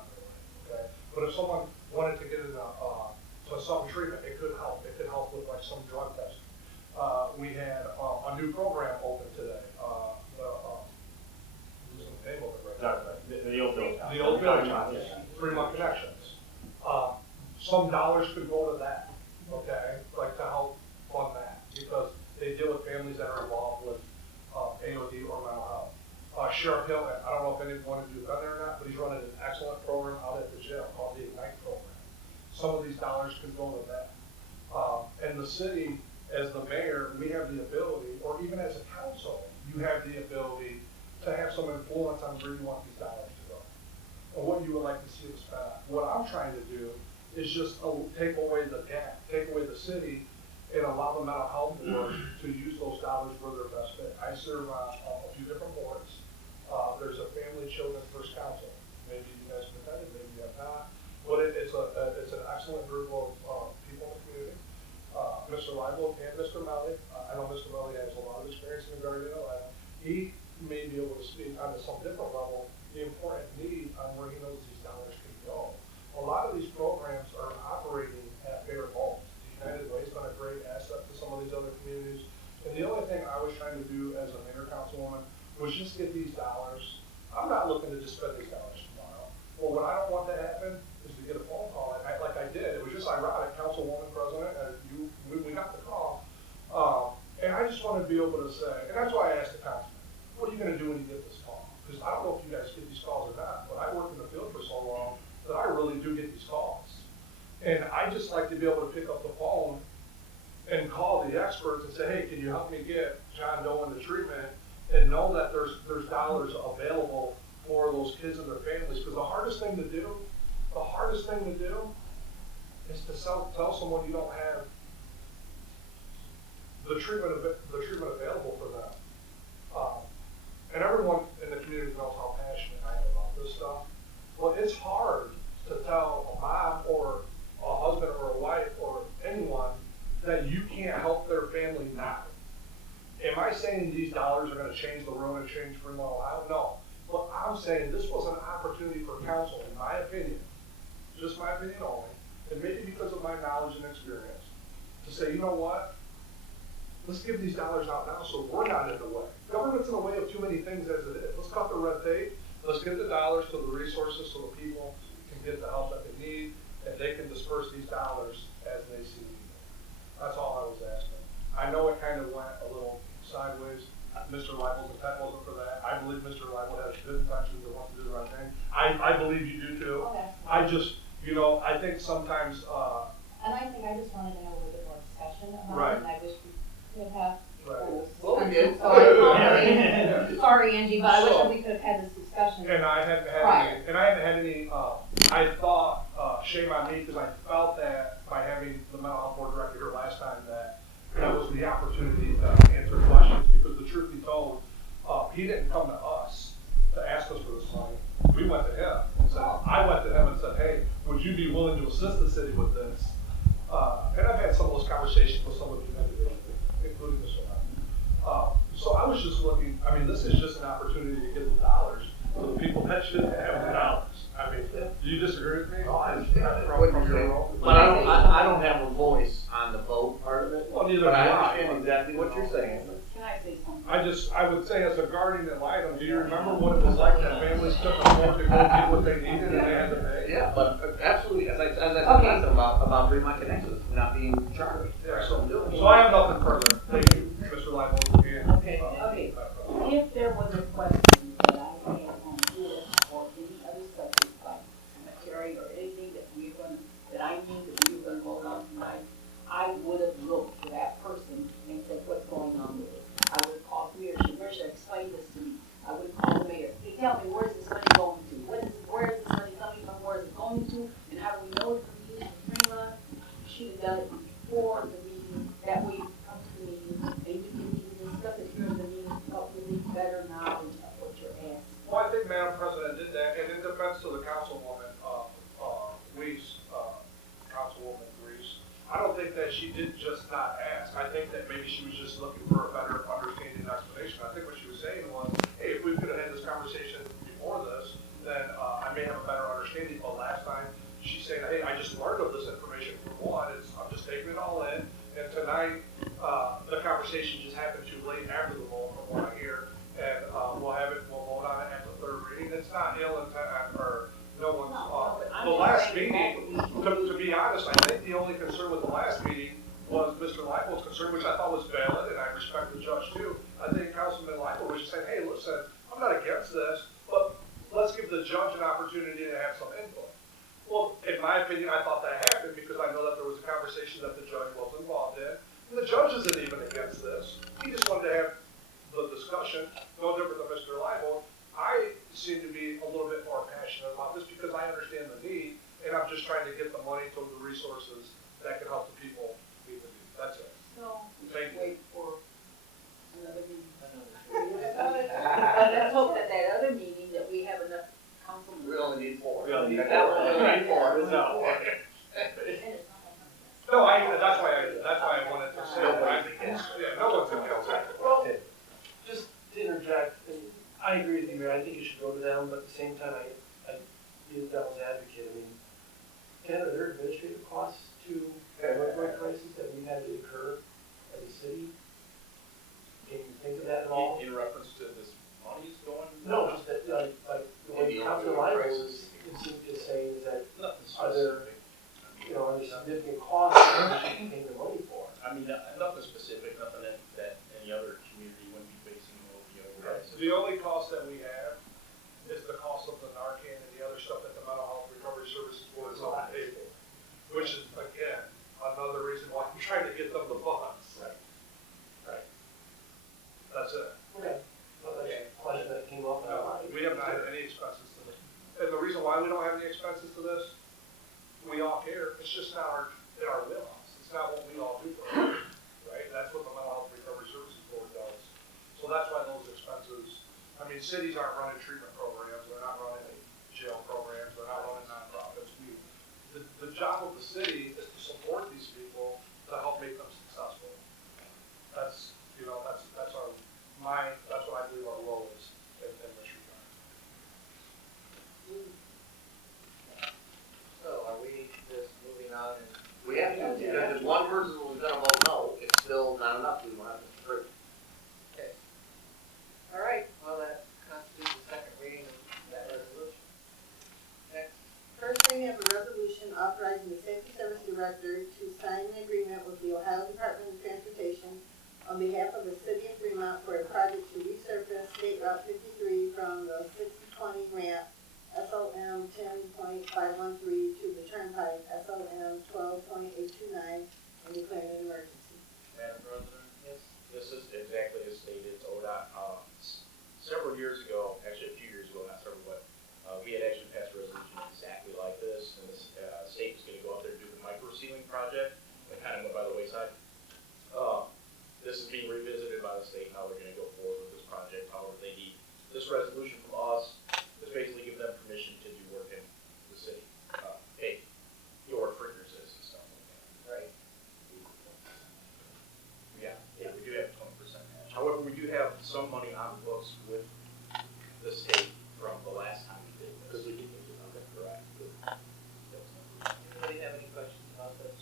their way, okay? But if someone wanted to get it to some treatment, it could help. It could help with like some drug testing. We had a new program open today. Who's the name of it right now? The old village house. The old village house, Fremont Connections. Some dollars could go to that, okay, like to help fund that, because they deal with families that are involved with AOD or mental health. Sheriff Hill, I don't know if anyone of you have been there or not, but he's running an excellent program out at the jail called the Ignite program. Some of these dollars could go to that. And the city, as the mayor, we have the ability, or even as a council, you have the ability to have some influence on where you want these dollars to go, or what you would like to see them spent on. What I'm trying to do is just take away the gap, take away the city, and allow the mental health board to use those dollars for their best fit. I serve on a few different boards. There's a Family Children First Council. Maybe you guys have attended, maybe you have not. But it's an excellent group of people in the community. Mr. Leibel and Mr. Melly. I know Mr. Melly has a lot of experience in the Guardian Atlanta. He may be able to speak on some different level the important need on where he knows these dollars can go. A lot of these programs are operating at bare bones. United Way's been a great asset to some of these other communities. And the only thing I was trying to do as a mayor councilwoman was just get these dollars. I'm not looking to just spend these dollars tomorrow. Well, what I don't want to happen is to get a phone call, and like I did. It was just ironic, Councilwoman President, and we got the call. And I just want to be able to say, and that's why I asked the councilman, what are you going to do when you get this call? Because I don't know if you guys get these calls or not, but I worked in the field for so long that I really do get these calls. And I just like to be able to pick up the phone and call the experts and say, hey, can you help me get John Doe into treatment, and know that there's dollars available for those kids and their families. Because the hardest thing to do is to tell someone you don't have the treatment available for them. And everyone in the community knows how passionate I am about this stuff. Well, it's hard to tell a mom or a husband or a wife or anyone that you can't help their family now. Am I saying these dollars are going to change the road and change Fremont, Ohio? No. But I'm saying this was an opportunity for council, in my opinion, just my opinion only, and maybe because of my knowledge and experience, to say, you know what? Let's give these dollars out now so we're not in the way. Government's in the way of too many things as it is. Let's cut the red tape. Let's give the dollars to the resources so the people can get the help that they need, and they can disperse these dollars as they see need. That's all I was asking. I know it kind of went a little sideways. Mr. Leibel's intent wasn't for that. I believe Mr. Leibel has good intentions and wants to do the right thing. I believe you do too. Okay. I just, I think sometimes, And I think I just wanted to have a little bit more discussion about Right. it, and I wish we could have. Right. Well, we did. Sorry, Angie, but I wish that we could have had this discussion. and I haven't had Right. any, I thought, shame on me, because I felt that by having the mental health board director here last time, that was the opportunity to answer questions, because the truth be told, he didn't come to us to ask us for this money. We went to him and said, I went to him and said, hey, would you be willing to assist the city with this? And I've had some of those conversations with some of you individually, including this one. So I was just looking, this is just an opportunity to get the dollars to the people that should have the dollars. Do you disagree with me? No, I understand From your role? But I don't have a voice neither do But I I. understand exactly what you're saying. Can I say something? I would say as a guardian ad litem, do you remember what it was like that families took a fork to go get what they needed and they had to pay? Yeah, but absolutely, as I said Okay. last time about Fremont Connections not being charged. Yeah, so I have nothing further. Thank you, Mr. Livo. Okay. If there was a question that I had on this or any other subject, like cemetery or anything that I knew that we were gonna vote on tonight, I would have looked for that person and said, what's going on with this? I would have called Mayor, explain this to me. I would have called the mayor, hey, tell me, where's this money going to? Where is this money coming from? Where is it going to? And how do we know it's going to be used for Fremont? She had done it before the meeting, that way you come to the meeting, and you can even discuss it here in the meeting, help with the better knowledge of what you're asking. Well, I think Madam President did that, and in defense to the Councilwoman, Councilwoman Reese, I don't think that she did just not ask. I think that maybe she was just looking for a better understanding and explanation. I think what she was saying was, hey, if we could have had this conversation before this, then I may have a better understanding. But last time, she's saying, hey, I just learned of this information from one. I'm just taking it all in. And tonight, the conversation just happened too late after the vote from what I hear. And we'll vote on it at the third reading. It's not ill intent or no one's, the last meeting, to be honest, I think the only concern with the last meeting was Mr. Lipo's concern, which I thought was valid, and I respect the judge too. I think Councilman Lipo was just saying, hey, listen, I'm not against this, but let's give the judge an opportunity to have some input. Well, in my opinion, I thought that happened because I know that there was a conversation that the judge was involved in. And the judge isn't even against this. He just wanted to have the discussion, no different than Mr. Lipo. I seem to be a little bit more passionate about this because I understand the need, and I'm just trying to get the money to the resources that can help the people meet the need. That's it. So, Thank you. wait for another meeting. Let's hope that other meeting, that we have enough council. We only need four. We only need That one, we only need four. No. No, that's why I wanted to say that. Yeah, no one's against it. Well, just to interject, and I agree with you, Mayor, I think you should go to them, but at the same time, I be the devil's advocate. I mean, Ken, are there administrative costs to opioid crisis that we've had to incur as a city? Can you think of that at all? In reference to this money's going? No, just that, like, what Councilor Lyons is saying is that, are there, are there significant costs that we should be paying the money for? I mean, nothing specific, nothing that any other community wouldn't be facing opioid crisis. The only cost that we have is the cost of the Narcan and the other stuff that the Mental Health Recovery Services Board is on the table, which is, again, another reason why I'm trying to get them the funds. Right. That's it. Okay. Well, that's a question that came up. We have not had any expenses to this. And the reason why we don't have any expenses to this, we all care, it's just not in our wheelhouse. It's not what we all do for a living, right? That's what the Mental Health Recovery Services Board does. So that's why those expenses, I mean, cities aren't running treatment programs, they're not running jail programs, they're not running nonprofits. The job of the city is to support these people to help make them successful. That's that's what I believe our role is in this regard. So are we just moving on and? We have to, because if one person was gonna vote no, it's still not enough, we will have to three. Okay. All right, well, that constitutes the second reading of that resolution. Next. First reading of a resolution authorizing the Safety Service Director to sign an agreement with the Ohio Department of Transportation on behalf of the City of Fremont for a project to resurface State Route 53 from the 6020 ramp SLM 10.513 to the turnpike SLM 12.829 and declaring an emergency. Madam President? Yes. This is exactly as stated, ODOT, several years ago, actually a few years ago, not several, but we had actually passed a resolution exactly like this, and the state was gonna go out there and do the micro sealing project, that kind of went by the wayside. This is being revisited by the state, how they're gonna go forward with this project, however they need. This resolution from us is basically give them permission to do work in the city. Hey, your freakers is and stuff like that. Right. Yeah, we do have 20% match. However, we do have some money on the books with the state from the last time we did this. Because we did it. Correct. Anybody have any questions about this?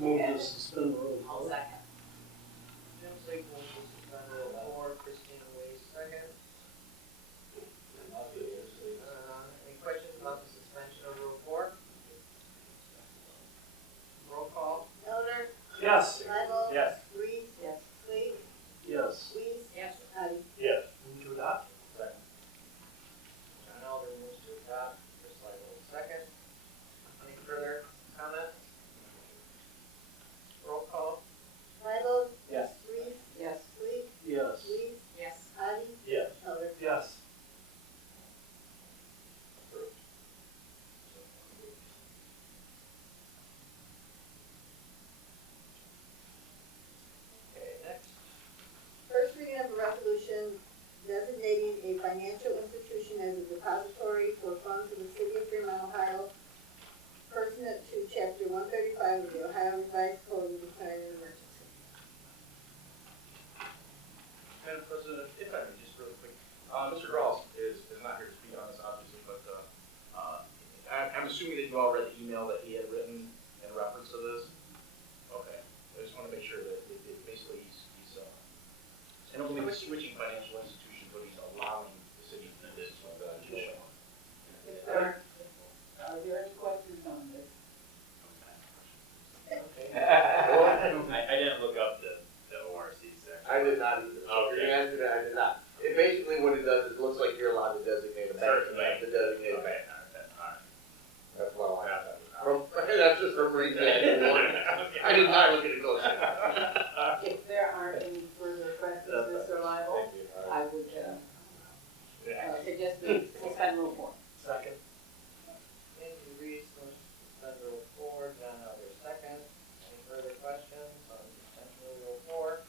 Move to suspend the rules. I'll second. Jim Sleep moves to suspend Rule 4, Christina Waite second. Any questions about the suspension of Rule 4? Roll call. Elder, Yes. Bible. Yes. Reese. Yes. Sleep, Yes. Weiss, Yes. Patty. Yes. Move to adopt? Second. John Elder moves to adopt, Chris Weigel second. Any further comments? Roll call. Bible. Yes. Reese, Yes. Sleep, Yes. Weiss, Yes. Patty. Yes. Elder. Yes. Okay, next. First reading of a resolution designating a financial institution as a depository for funds of the city of Fremont, Ohio, pursuant to chapter 135 of the Ohio Revised Code and declaring an emergency. Madam President, if I may, just really quick, Mr. Rawls is not here to speak on this obviously, but, I'm assuming that you all read the email that he had written in reference to this? Okay, I just wanna make sure that it basically he's, I don't believe he's switching financial institutions, but he's allowing the city to do this with the tuition. If there are there any questions on this? Okay. I didn't look up the ORC section. I did not either. Okay. The answer to that, I did not. It basically, what it does is it looks like you're allowed to designate a bank, and you have to designate a Okay, bank. alright. That's what I have. Alright. That's just from reading that one. I did not look at it closely. If there aren't any further questions, Mr. Lible, Thank you. I would, suggest we suspend Rule 4. Second. Angie Reese moves to suspend Rule 4, John Elder second. Any further questions on suspension of Rule 4?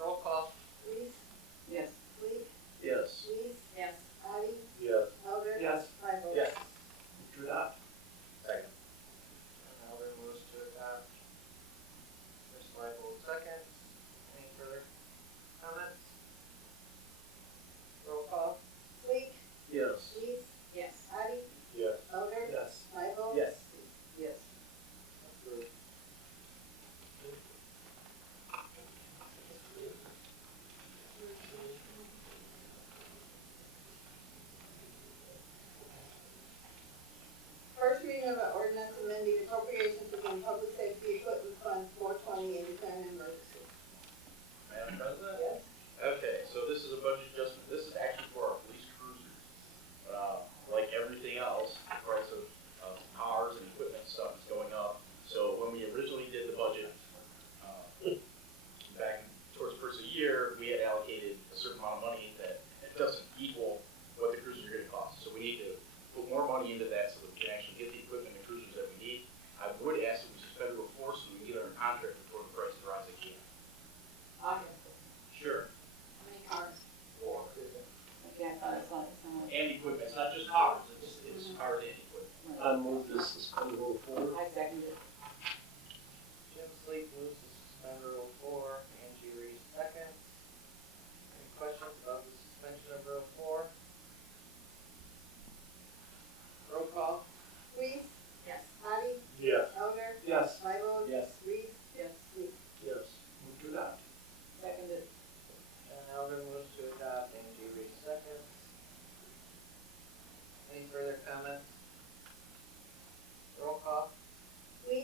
Roll call. Reese, Yes. Sleep, Yes. Weiss, Yes. Patty. Yes. Elder. Yes. Bible. Yes. Move to adopt? Second. John Elder moves to adopt, Chris Weigel second. Any further comments? Roll call. Sleep, Yes. Weiss, Yes. Patty. Yes. Elder. Yes. Bible. Yes. Yes. Approved. First reading of an ordinance amending appropriations within Public Safety Equipment Fund 420 and declaring an emergency. Madam President? Yes. Okay, so this is a budget adjustment, this is actually for our police cruisers. Like everything else, the price of cars and equipment and stuff is going up. So when we originally did the budget, back towards the first of the year, we had allocated a certain amount of money that it doesn't equal what the cruisers are gonna cost. So we need to put more money into that so that we can actually get the equipment and cruisers that we need. I would ask that we suspend Rule 4 so we can get our contract before the prices rise again. Sure. How many cars? Okay, I thought it was like And equipment, it's not just cars, it's cars and equipment. I move to suspend Rule 4. I second it. Jim Sleep moves to suspend Rule 4, Angie Reese second. Any questions about the suspension of Rule 4? Roll call. Weiss, Yes. Patty. Yes. Elder. Yes. Bible. Yes. Reese, Yes. Sleep. Yes. Move to adopt? Second it. John Elder moves to adopt, Angie Reese second. Any further comments? Roll call. Weiss,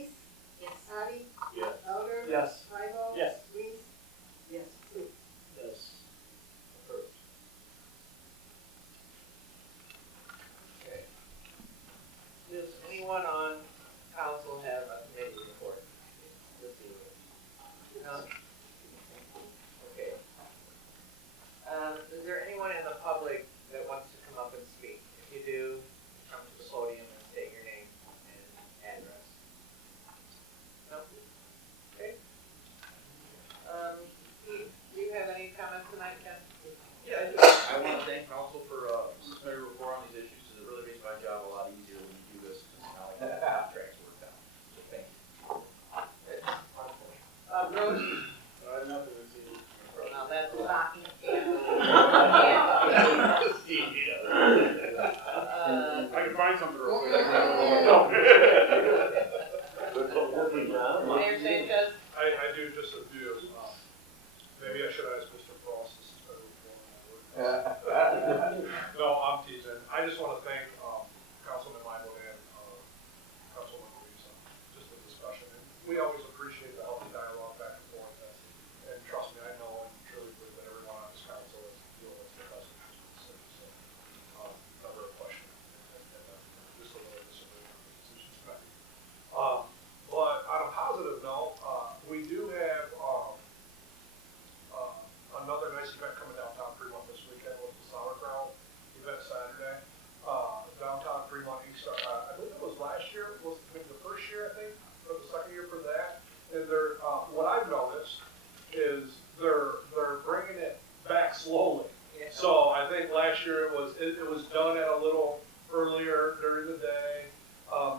it was done at a little earlier during the day.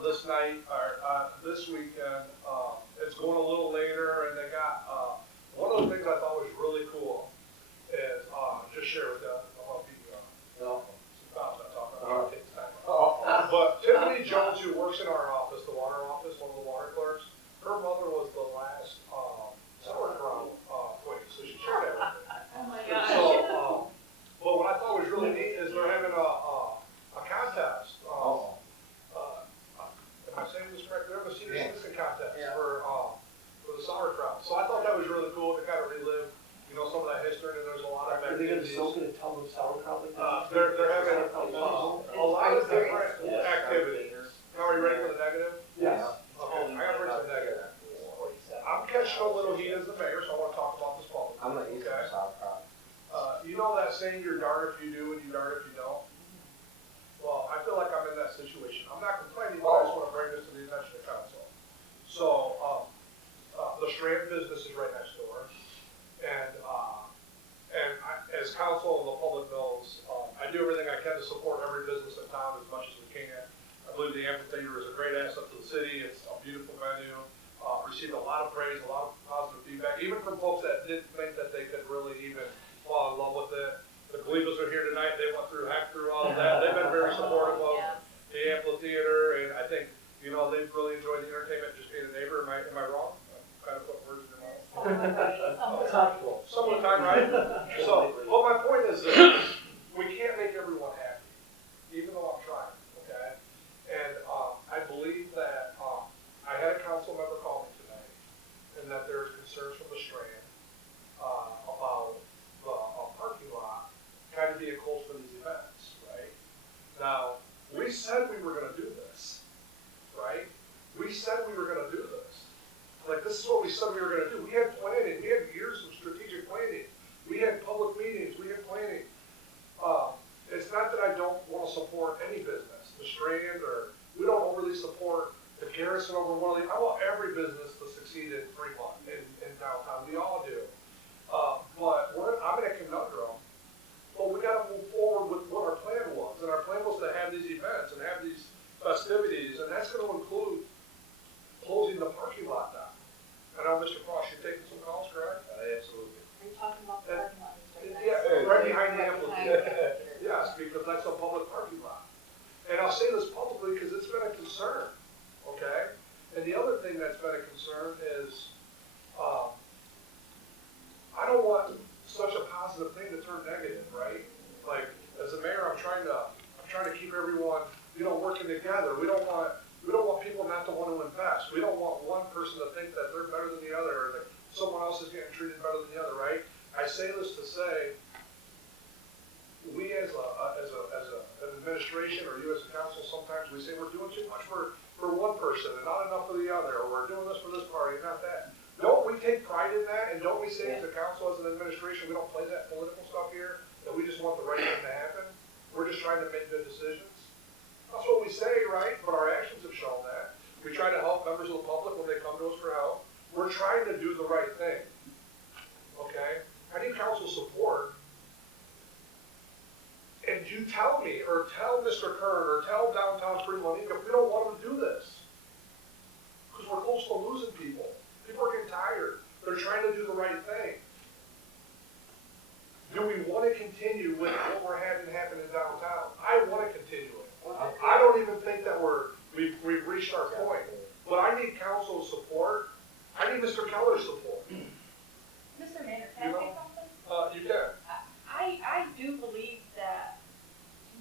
This night, or, this weekend, it's going a little later, and they got, one of the things I thought was really cool is, just share with you, I'm gonna be, I'm not talking about it, take time. But Tiffany Jones, who works in our office, the water office, one of the water clerks, her mother was the last, sauerkraut, queen, so she shared everything. Oh my gosh. So, but what I thought was really neat is they're having a contest. Am I saying this correct? They're having a senior citizen contest for the sauerkraut. So I thought that was really cool to kind of relive, some of that history, and there's a lot of Are they gonna activities. soak in a tub of sauerkraut like that? They're having a lot of different activities. Now, are you ready for the negative? Yes. Okay, I gotta bring some negative. I'm catching a little heat as the mayor, so I wanna talk about this publicly. I'm gonna eat some sauerkraut. You know that saying, you're darned if you do and you're darned if you don't? Well, I feel like I'm in that situation. I'm not complaining, but I just wanna bring this to the attention of council. So, the Strand business is right next door. And as council and the public knows, I do everything I can to support every business in town as much as we can. I believe the amphitheater is a great asset to the city. It's a beautiful venue. Received a lot of praise, a lot of positive feedback, even from folks that didn't think that they could really even fall in love with it. The Glebas are here tonight. They went through, hacked through all of that. They've been very supportive of the amphitheater, and I think, they've really enjoyed the entertainment, just being a neighbor. Am I wrong? I'm kind of putting words in your mouth. Topical. Some of the time, right? So, well, my point is this, we can't make everyone happy, even though I'm trying, okay? And, I believe that, I had a council member call me tonight, and that there's concerns from the Strand, about a parking lot kind of being close for these events, right? Now, we said we were gonna do this, right? We said we were gonna do this. Like, this is what we said we were gonna do. We had planning, we had years of strategic planning. We had public meetings, we had planning. It's not that I don't wanna support any business, the Strand, or we don't overly support the Garrison over one of the, I want every business to succeed in Fremont, in downtown, we all do. But I'm in a conundrum, but we gotta move forward with what our plan was, and our plan was to have these events and have these festivities, and that's gonna include closing the parking lot down. I know, Mr. Frost, you're taking some calls, correct? Absolutely. Are you talking about the parking lot? Yeah, right behind the amphitheater. Yes, because that's a public parking lot. And I'll say this publicly because it's been a concern, okay? And the other thing that's been a concern is, I don't want such a positive thing to turn negative, right? Like, as a mayor, I'm trying to keep everyone, working together. We don't want people not to want to invest. We don't want one person to think that they're better than the other, or that someone else is getting treated better than the other, right? I say this to say, we as an administration, or you as a council, sometimes we say we're doing too much for one person and not enough for the other, or we're doing this for this party and not that. Don't we take pride in that, and don't we say as a council, as an administration, we don't play that political stuff here, that we just want the right thing to happen? We're just trying to make good decisions. That's what we say, right? But our actions have shown that. We try to help members of the public when they come to us for help. We're trying to do the right thing, okay? I need council support. And you tell me, or tell Mr. Kern, or tell downtown Fremont, if we don't want to do this. Because we're close to losing people. People are getting tired. They're trying to do the right thing. Do we want to continue with what we're having happen in downtown? I want to continue it. I don't even think that we've reached our point. But I need council's support. I need Mr. Keller's support. Mr. Mayor, can I say something? You can. I do believe that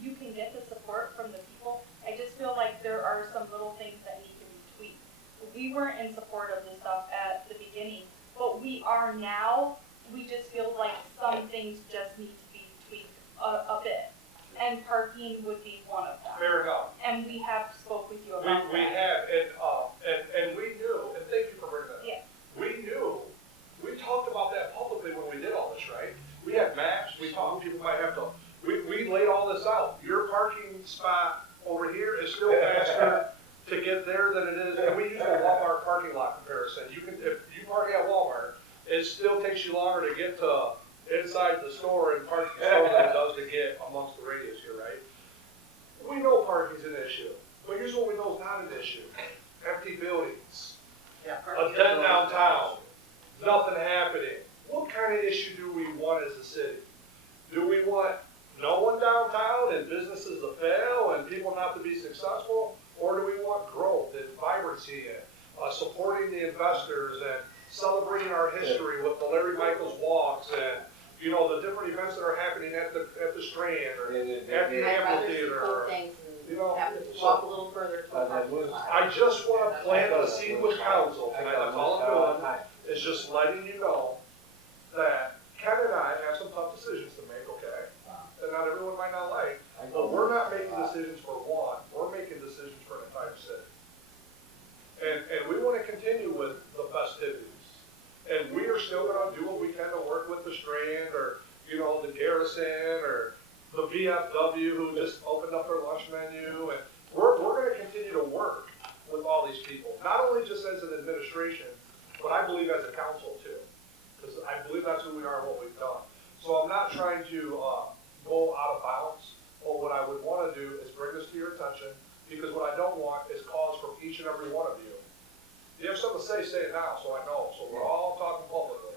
you can get the support from the people. I just feel like there are some little things that need to be tweaked. We weren't in support of this stuff at the beginning, but we are now. We just feel like some things just need to be tweaked a bit. And parking would be one of them. Fair enough. And we have spoke with you about that. We have, and we knew, and thank you for bringing that up. Yeah. We knew, we talked about that publicly when we did all this, right? We had maps, we talked, people might have to, we laid all this out. Your parking spot over here is still faster to get there than it is, and we use a Walmart parking lot comparison. You can, if you park at Walmart, it still takes you longer to get to inside the store and park the store than it does to get amongst the radius here, right? find an issue. Empty buildings, Yeah, a dead downtown, nothing happening. What kind of issue do we want as a city? Do we want no one downtown and businesses to fail and people not to be successful? Or do we want growth and vibrancy and supporting the investors and celebrating our history with the Larry Michaels walks and, you know, the different events that are happening at the Strand or at the I'd rather amphitheater? support things You and know, have to so- walk a little further to a parking lot. I just want to plant the seed with council, and that's all I'm doing, is just letting you know that Ken and I have some tough decisions to make, okay? That not everyone might not like, but we're not making decisions for one, we're making decisions for an entire city. And we want to continue with the festivities. And we are still going to do what we can to work with the Strand or, you know, the Garrison or the VFW who just opened up their lunch menu. And we're going to continue to work with all these people, not only just as an administration, but I believe as a council too. Because I believe that's who we are and what we've done. So I'm not trying to go out of bounds, but what I would want to do is bring this to your attention, because what I don't want is cause from each and every one of you. If you have something to say, say it now, so I know. So we're all talking publicly.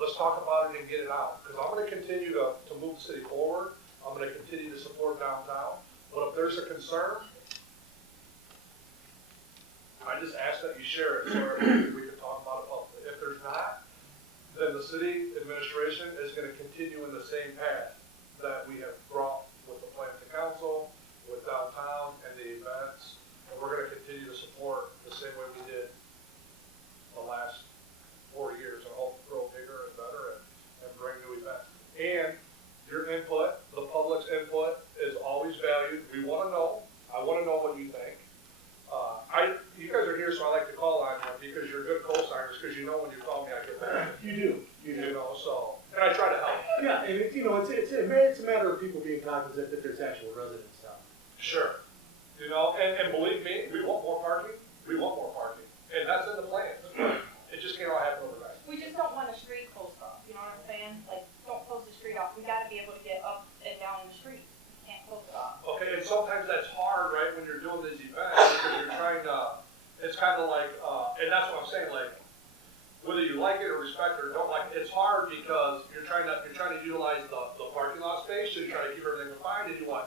Let's talk about it and get it out, because I'm going to continue to move the city forward. I'm going to continue to support downtown. But if there's a concern, I just ask that you share it so we can talk about it publicly. If there's not, then the city administration is going to continue in the same path that we have brought with the plan to council, with downtown and the events, and we're going to continue to support the same way we did the last 4 years, and hope to grow bigger and better and bring new events. And your input, the public's input, is always valued. We want to know. I want to know what you think. You guys are here, so I like to call on you because you're good co-signers, because you know when you call me, I get back. You do. You know, so, and I try to help. Yeah, and it's, you know, it's a matter of people being cognizant that there's actual residents down. Sure. You know, and believe me, we want more parking. We want more parking. And that's in the plan. It just can't all happen overnight. We just don't want a street closed off, you know what I'm saying? Like, don't close the street off, we gotta be able to get up and down the street, you can't close it off. Okay, and sometimes that's hard, right, when you're doing these events, because you're trying to, it's kind of like, and that's what I'm saying, like, whether you like it or respect it or don't like it, it's hard because you're trying to utilize the parking lot space, so you're trying to keep everything confined, and you want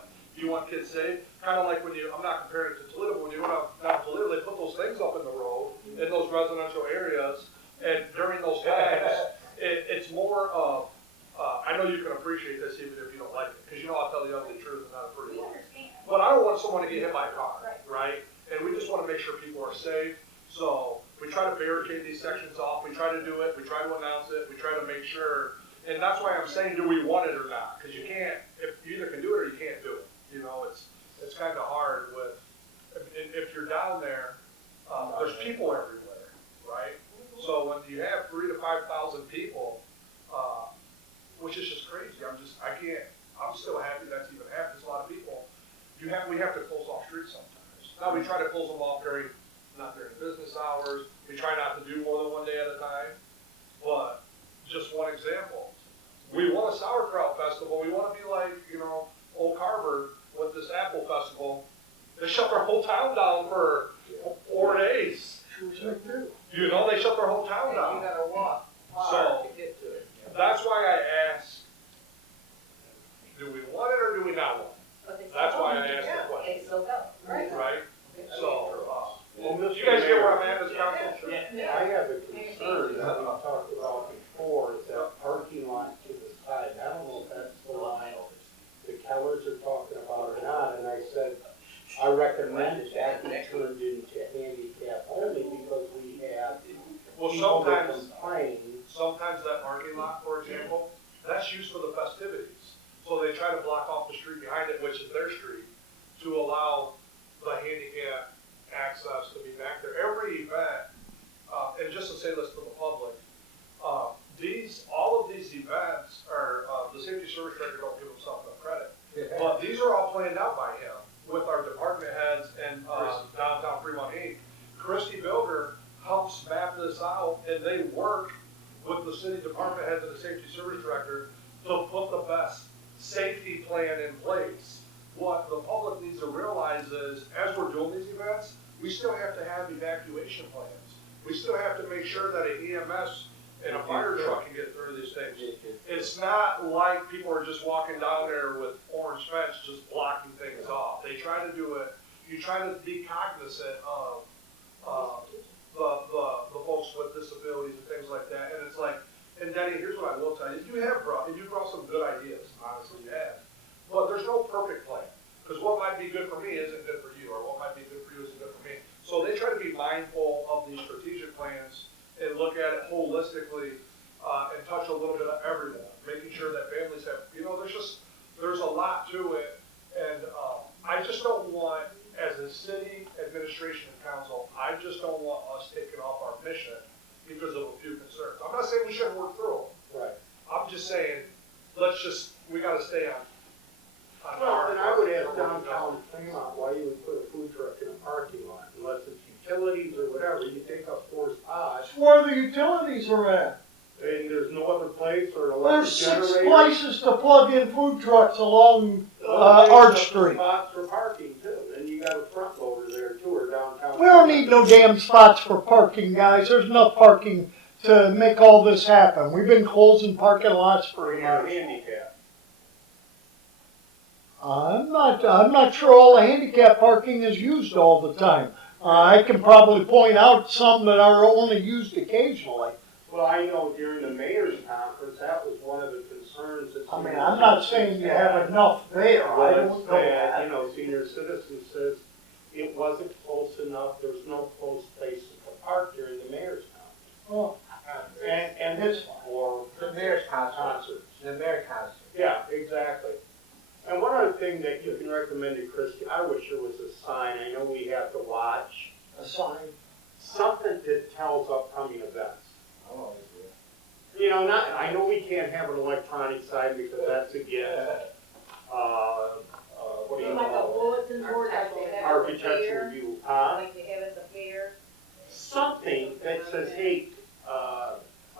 kids safe. Kind of like when you, I'm not comparing it to Toledo, but when you went down to Toledo, they put those things up in the road, in those residential areas, and during those times, it's more of, I know you can appreciate this even if you don't like it, because you know I'll tell the ugly truth and not a pretty We one. understand. But I don't want someone to get hit by a car, Right. right? And we just want to make sure people are safe. So we try to barricade these sections off. We try to do it. We try to announce it. We try to make sure. And that's why I'm saying, do we want it or not? Because you can't. If you either can do it or you can't do it. You know, it's kind of hard with. If you're down there, there's people everywhere, right? So when you have 3,000 to 5,000 people, which is just crazy. I can't. I'm still happy that's even happened. There's a lot of people. We have to close off streets sometimes. Now we try to close them off not during business hours. We try not to do more than one day at a time. But just one example, we want a sauerkraut festival. We want to be like, you know, Old Carver with this apple festival. They shut their whole town down for 4 days. You know, they shut their whole town And down. you gotta walk hard to get to it. That's why I ask, do we want it or do we not want it? But they still That's why go. I asked the question, They still go. Right. right? So, Well, do you guys get where I'm at as council? I have a concern that we talked about before, is that parking lot to the side. I don't know if that's the line the Kellers are talking about or not, and I said, I recommended that be turned into handicap only because we have Well, people that sometimes, complain. sometimes that parking lot, for example, that's used for the festivities. So they try to block off the street behind it, which is their street, to allow the handicap access to be back there. Every event, and just to say this to the public, all of these events are, the safety service director don't give himself enough credit. But these are all planned out by him with our department heads and downtown Fremont Inc. Christy Bilger helps map this out, and they work with the city department heads and the safety service director to put the best safety plan in place. What the public needs to to realize is, as we're doing these events, we still have to have evacuation plans. We still have to make sure that an EMS and a fire truck can get through these things. It's not like people are just walking down there with orange fence just blocking things off. They try to do it, you try to be cognizant of the folks with disabilities and things like that. And it's like, and Denny, here's what I will tell you. You brought some good ideas, honestly, you have. But there's no perfect plan. Because what might be good for me isn't good for you, or what might be good for you isn't good for me. So they try to be mindful of these strategic plans and look at it holistically and touch a little bit of everyone, making sure that families have, there's a lot to it. And I just don't want, as a city administration and council, I just don't want us taking off our mission because of a few concerns. I'm not saying we shouldn't work through them. Right. I'm just saying, we got to stay on. Well, and I would ask downtown Fremont why you would put a food truck in a parking lot, unless it's utilities or whatever, you take up 4 spots. Where the utilities are at. And there's no other place or There's electric 6 generator. places to plug in food trucks along There's Arch some Street. Spots for parking too, then you got a front loader there too, or downtown. We don't need no damn spots for parking, guys. There's enough parking to make all this happen. We've been closing parking lots for years. Handicap. I'm not sure all the handicap parking is used all the time. I can probably point out some that are only used occasionally. Well, I know during the mayor's conference, that was one of the concerns that. I mean, I'm not saying you have enough there. I don't know that. You know, senior citizen says it wasn't close enough. There's no close place to park during the mayor's conference. Well, and it's Or The mayor's concert. The mayor's concert. yeah, exactly. And one other thing that you can recommend to Christie, I wish there was a sign. I know we have to watch. a sign. Something that tells upcoming events. Oh, You know, I know we can't have an electronic sign because that's against, what do you Like a call bulletin board, like they it? have at the Architectural fair, review, like they have at the fair. Something that says, hey,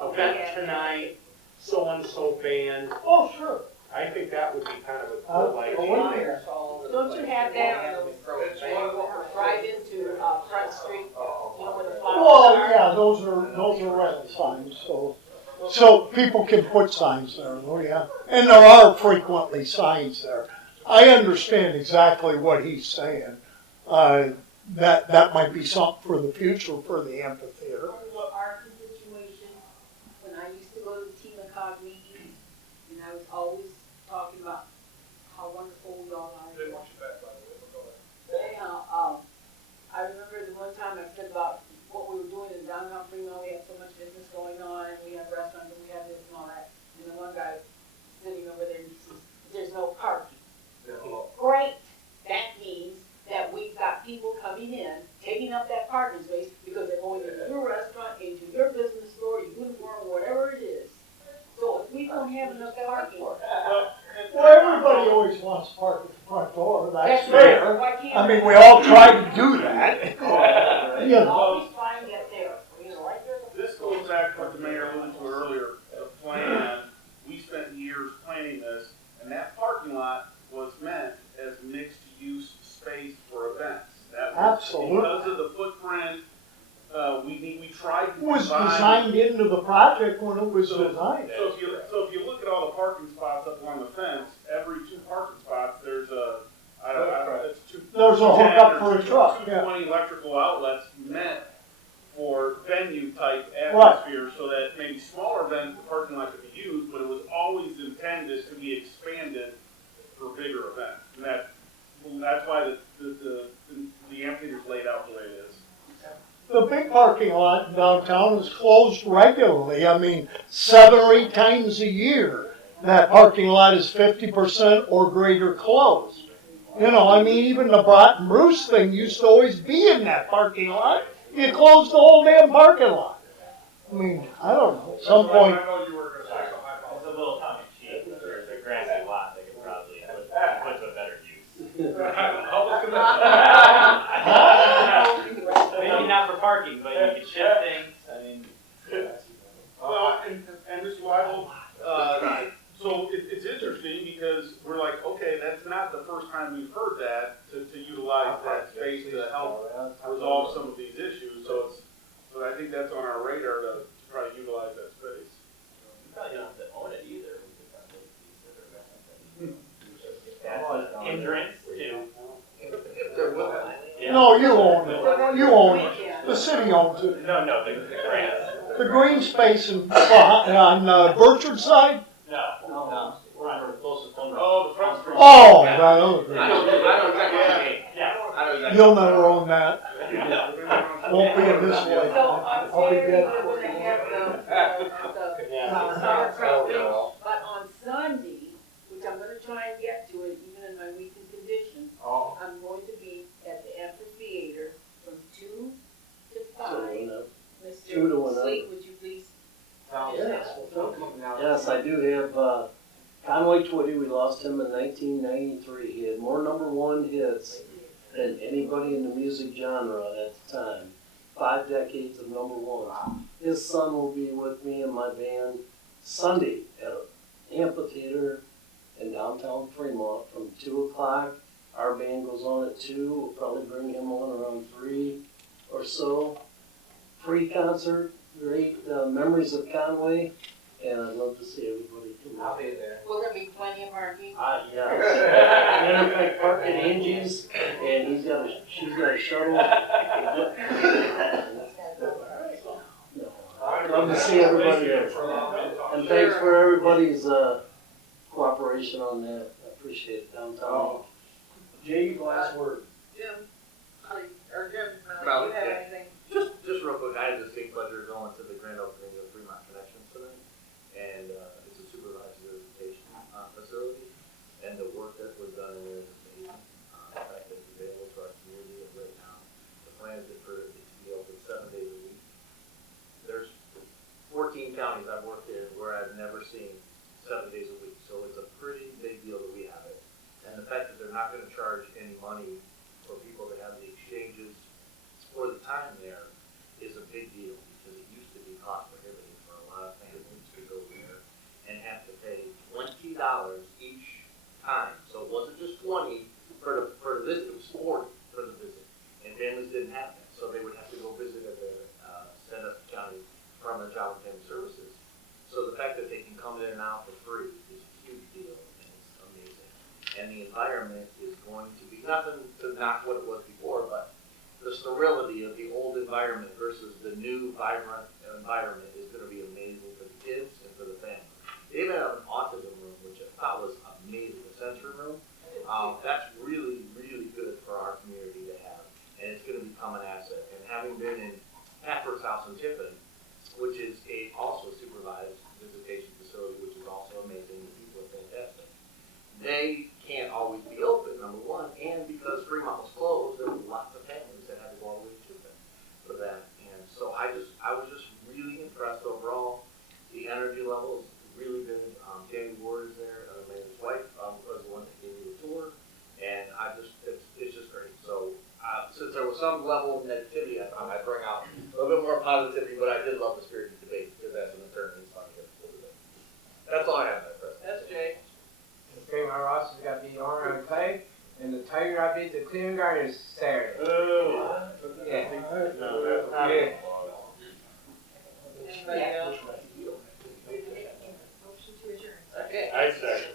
event tonight, so-and-so band. Oh, sure. I think that would be kind of a cool idea. Don't you have that on the drive into Front Street, you know, where the flowers Well, are? yeah, those are rental signs, so people can put signs there, oh yeah. And there are frequently signs there. I understand exactly what he's saying. That might be something for the future for the amphitheater. Or parking situation, when I used to go to the TMACOG meetings, and I was always talking about how wonderful we all are. Didn't want you back, by the way, but go ahead. Anyhow, I remember the one time I said about what we were doing in downtown Fremont, we had so much business going on, and we have restaurants, and we have this and all that, and the one guy sitting over there, and he says, there's no parking. Great, that means that we've got people coming in, taking up that parking space, because they're going into your restaurant, into your business store, your uniform, whatever it is. So if we don't have enough parking. Well, everybody always wants to park at the front door, that's right. fair. Why can't I mean, we all try to do that. we Yeah. always try and get there, you know, right there. This goes back to what the mayor alluded to earlier, the plan. We spent years planning this, and that parking lot was meant as mixed-use space for events. That was Absolutely. because of the footprint, we tried to It was combine- designed into the project when it was designed. So if you look at all the parking spots up along the fence, every 2 parking spots, there's I don't know, it's 2. There's a hookup for a truck, yeah. 220 electrical outlets meant for venue type atmosphere, so that maybe smaller events, the parking lot could be used, but it was always intended to be expanded for bigger events. And that's why the amphitheater's laid out the way it is. The big parking lot in downtown is closed regularly. I mean, 7 or 8 times a year, that parking lot is 50% or greater closed. You know, I mean, even the Brat and Bruce thing used to always be in that parking lot. You closed the whole damn parking lot. I mean, I don't know, at some point. I know you were gonna say something. It's a little tongue in cheek. There's a grassy lot they could probably put to a better use. Maybe not for parking, but you could shift things. I mean, Well, and Mr. Weibel, so it's interesting because we're like, okay, that's not the first time we've heard that, to utilize that space to help resolve some of these issues, so I think that's on our radar to try to utilize that space. You probably don't have to own it either. We could probably use it or That's rent it. entrance too. If there was. No, you own it. You own it. The city owns it. No, the grass. The green space on Burchard side? No. Right. Closest one. Oh, the front street. Oh, that other green. I know exactly what you mean. Yes. I know exactly. You'll never own that. Won't be in this So way. on I'll be Saturday, dead we're before gonna you. have the sauerkraut thing, but on Sunday, which I'm gonna try and get to it even in my weakened condition, I'm going to be at the amphitheater from 2 to 5. Mr. 2 to 1. Slate, would you please? Yes, I do have, Conway Twitty, we lost him in 1993. He had more #1 hits than anybody in the music genre at the time. 5 decades of #1. His son will be with me and my band Sunday at an amphitheater in downtown Fremont from 2 o'clock. Our band goes on at 2. We'll probably bring him on around 3 or so. Free concert, great memories of Conway, and I'd love to see everybody come out. I'll be there. Will there be plenty of parking? Yeah. Matter of fact, park at Angie's, and she's got a shuttle. Love to see everybody there. And thanks for everybody's cooperation on that. I appreciate it downtown. Jay, last word. Jim, please, or Jim, Well, you have yeah. anything? Just real quick, I had the distinct pleasure of going to the grand opening of Fremont Connections today, and it's a supervised visitation facility, and the work that was done in there is amazing. The fact that it's available to our community right now, the plan is for it to be open 7 days a week. There's 14 counties I've worked in where I've never seen 7 days a week, so it's a pretty big deal that we have it. And the fact that they're not gonna charge any money for people to have the exchanges for the time there is a big deal, because it used to be cost prohibitive for a lot of families to go there and have to pay $20 each time. So it wasn't just 20 for the visit, it was 40 for the visit. And families didn't have that, so they would have to go visit at the Sandusky County Department of Job and Family Services. So the fact that they can come in and out for free is a huge deal, and it's amazing. And the environment is going to be, nothing to knock what it was before, but the sterility of the old environment versus the new vibrant environment is going to be amazing for the kids and for the family. They even have an autism room, which I thought was amazing, a sensory room. That's really, really good for our community to have, and it's going to become an asset. And having been in Hatford's house in Tiffin, which is also a supervised visitation facility, which is also amazing, the people are fantastic. They can't always be open, #1, and because Fremont was closed, there were lots of families that had to go all the way to Tiffin for that. And so I was just really impressed overall. The energy level is really good. Danny Ward is there, Amanda's wife, was the one that gave me the tour, and it's just great. So since there was some level of negativity, I thought I'd bring out a little bit more positivity, but I did love the spirited debate, because as an attorney, it's fun to get a little bit. That's all I have, my president. That's Jay. Okay, my roster's got to be on and play, and the Tiger I beat the Cleveland Guardians Saturday. Oh. Yeah. Yeah. Anybody else? Motion to adjourn. Okay. I second.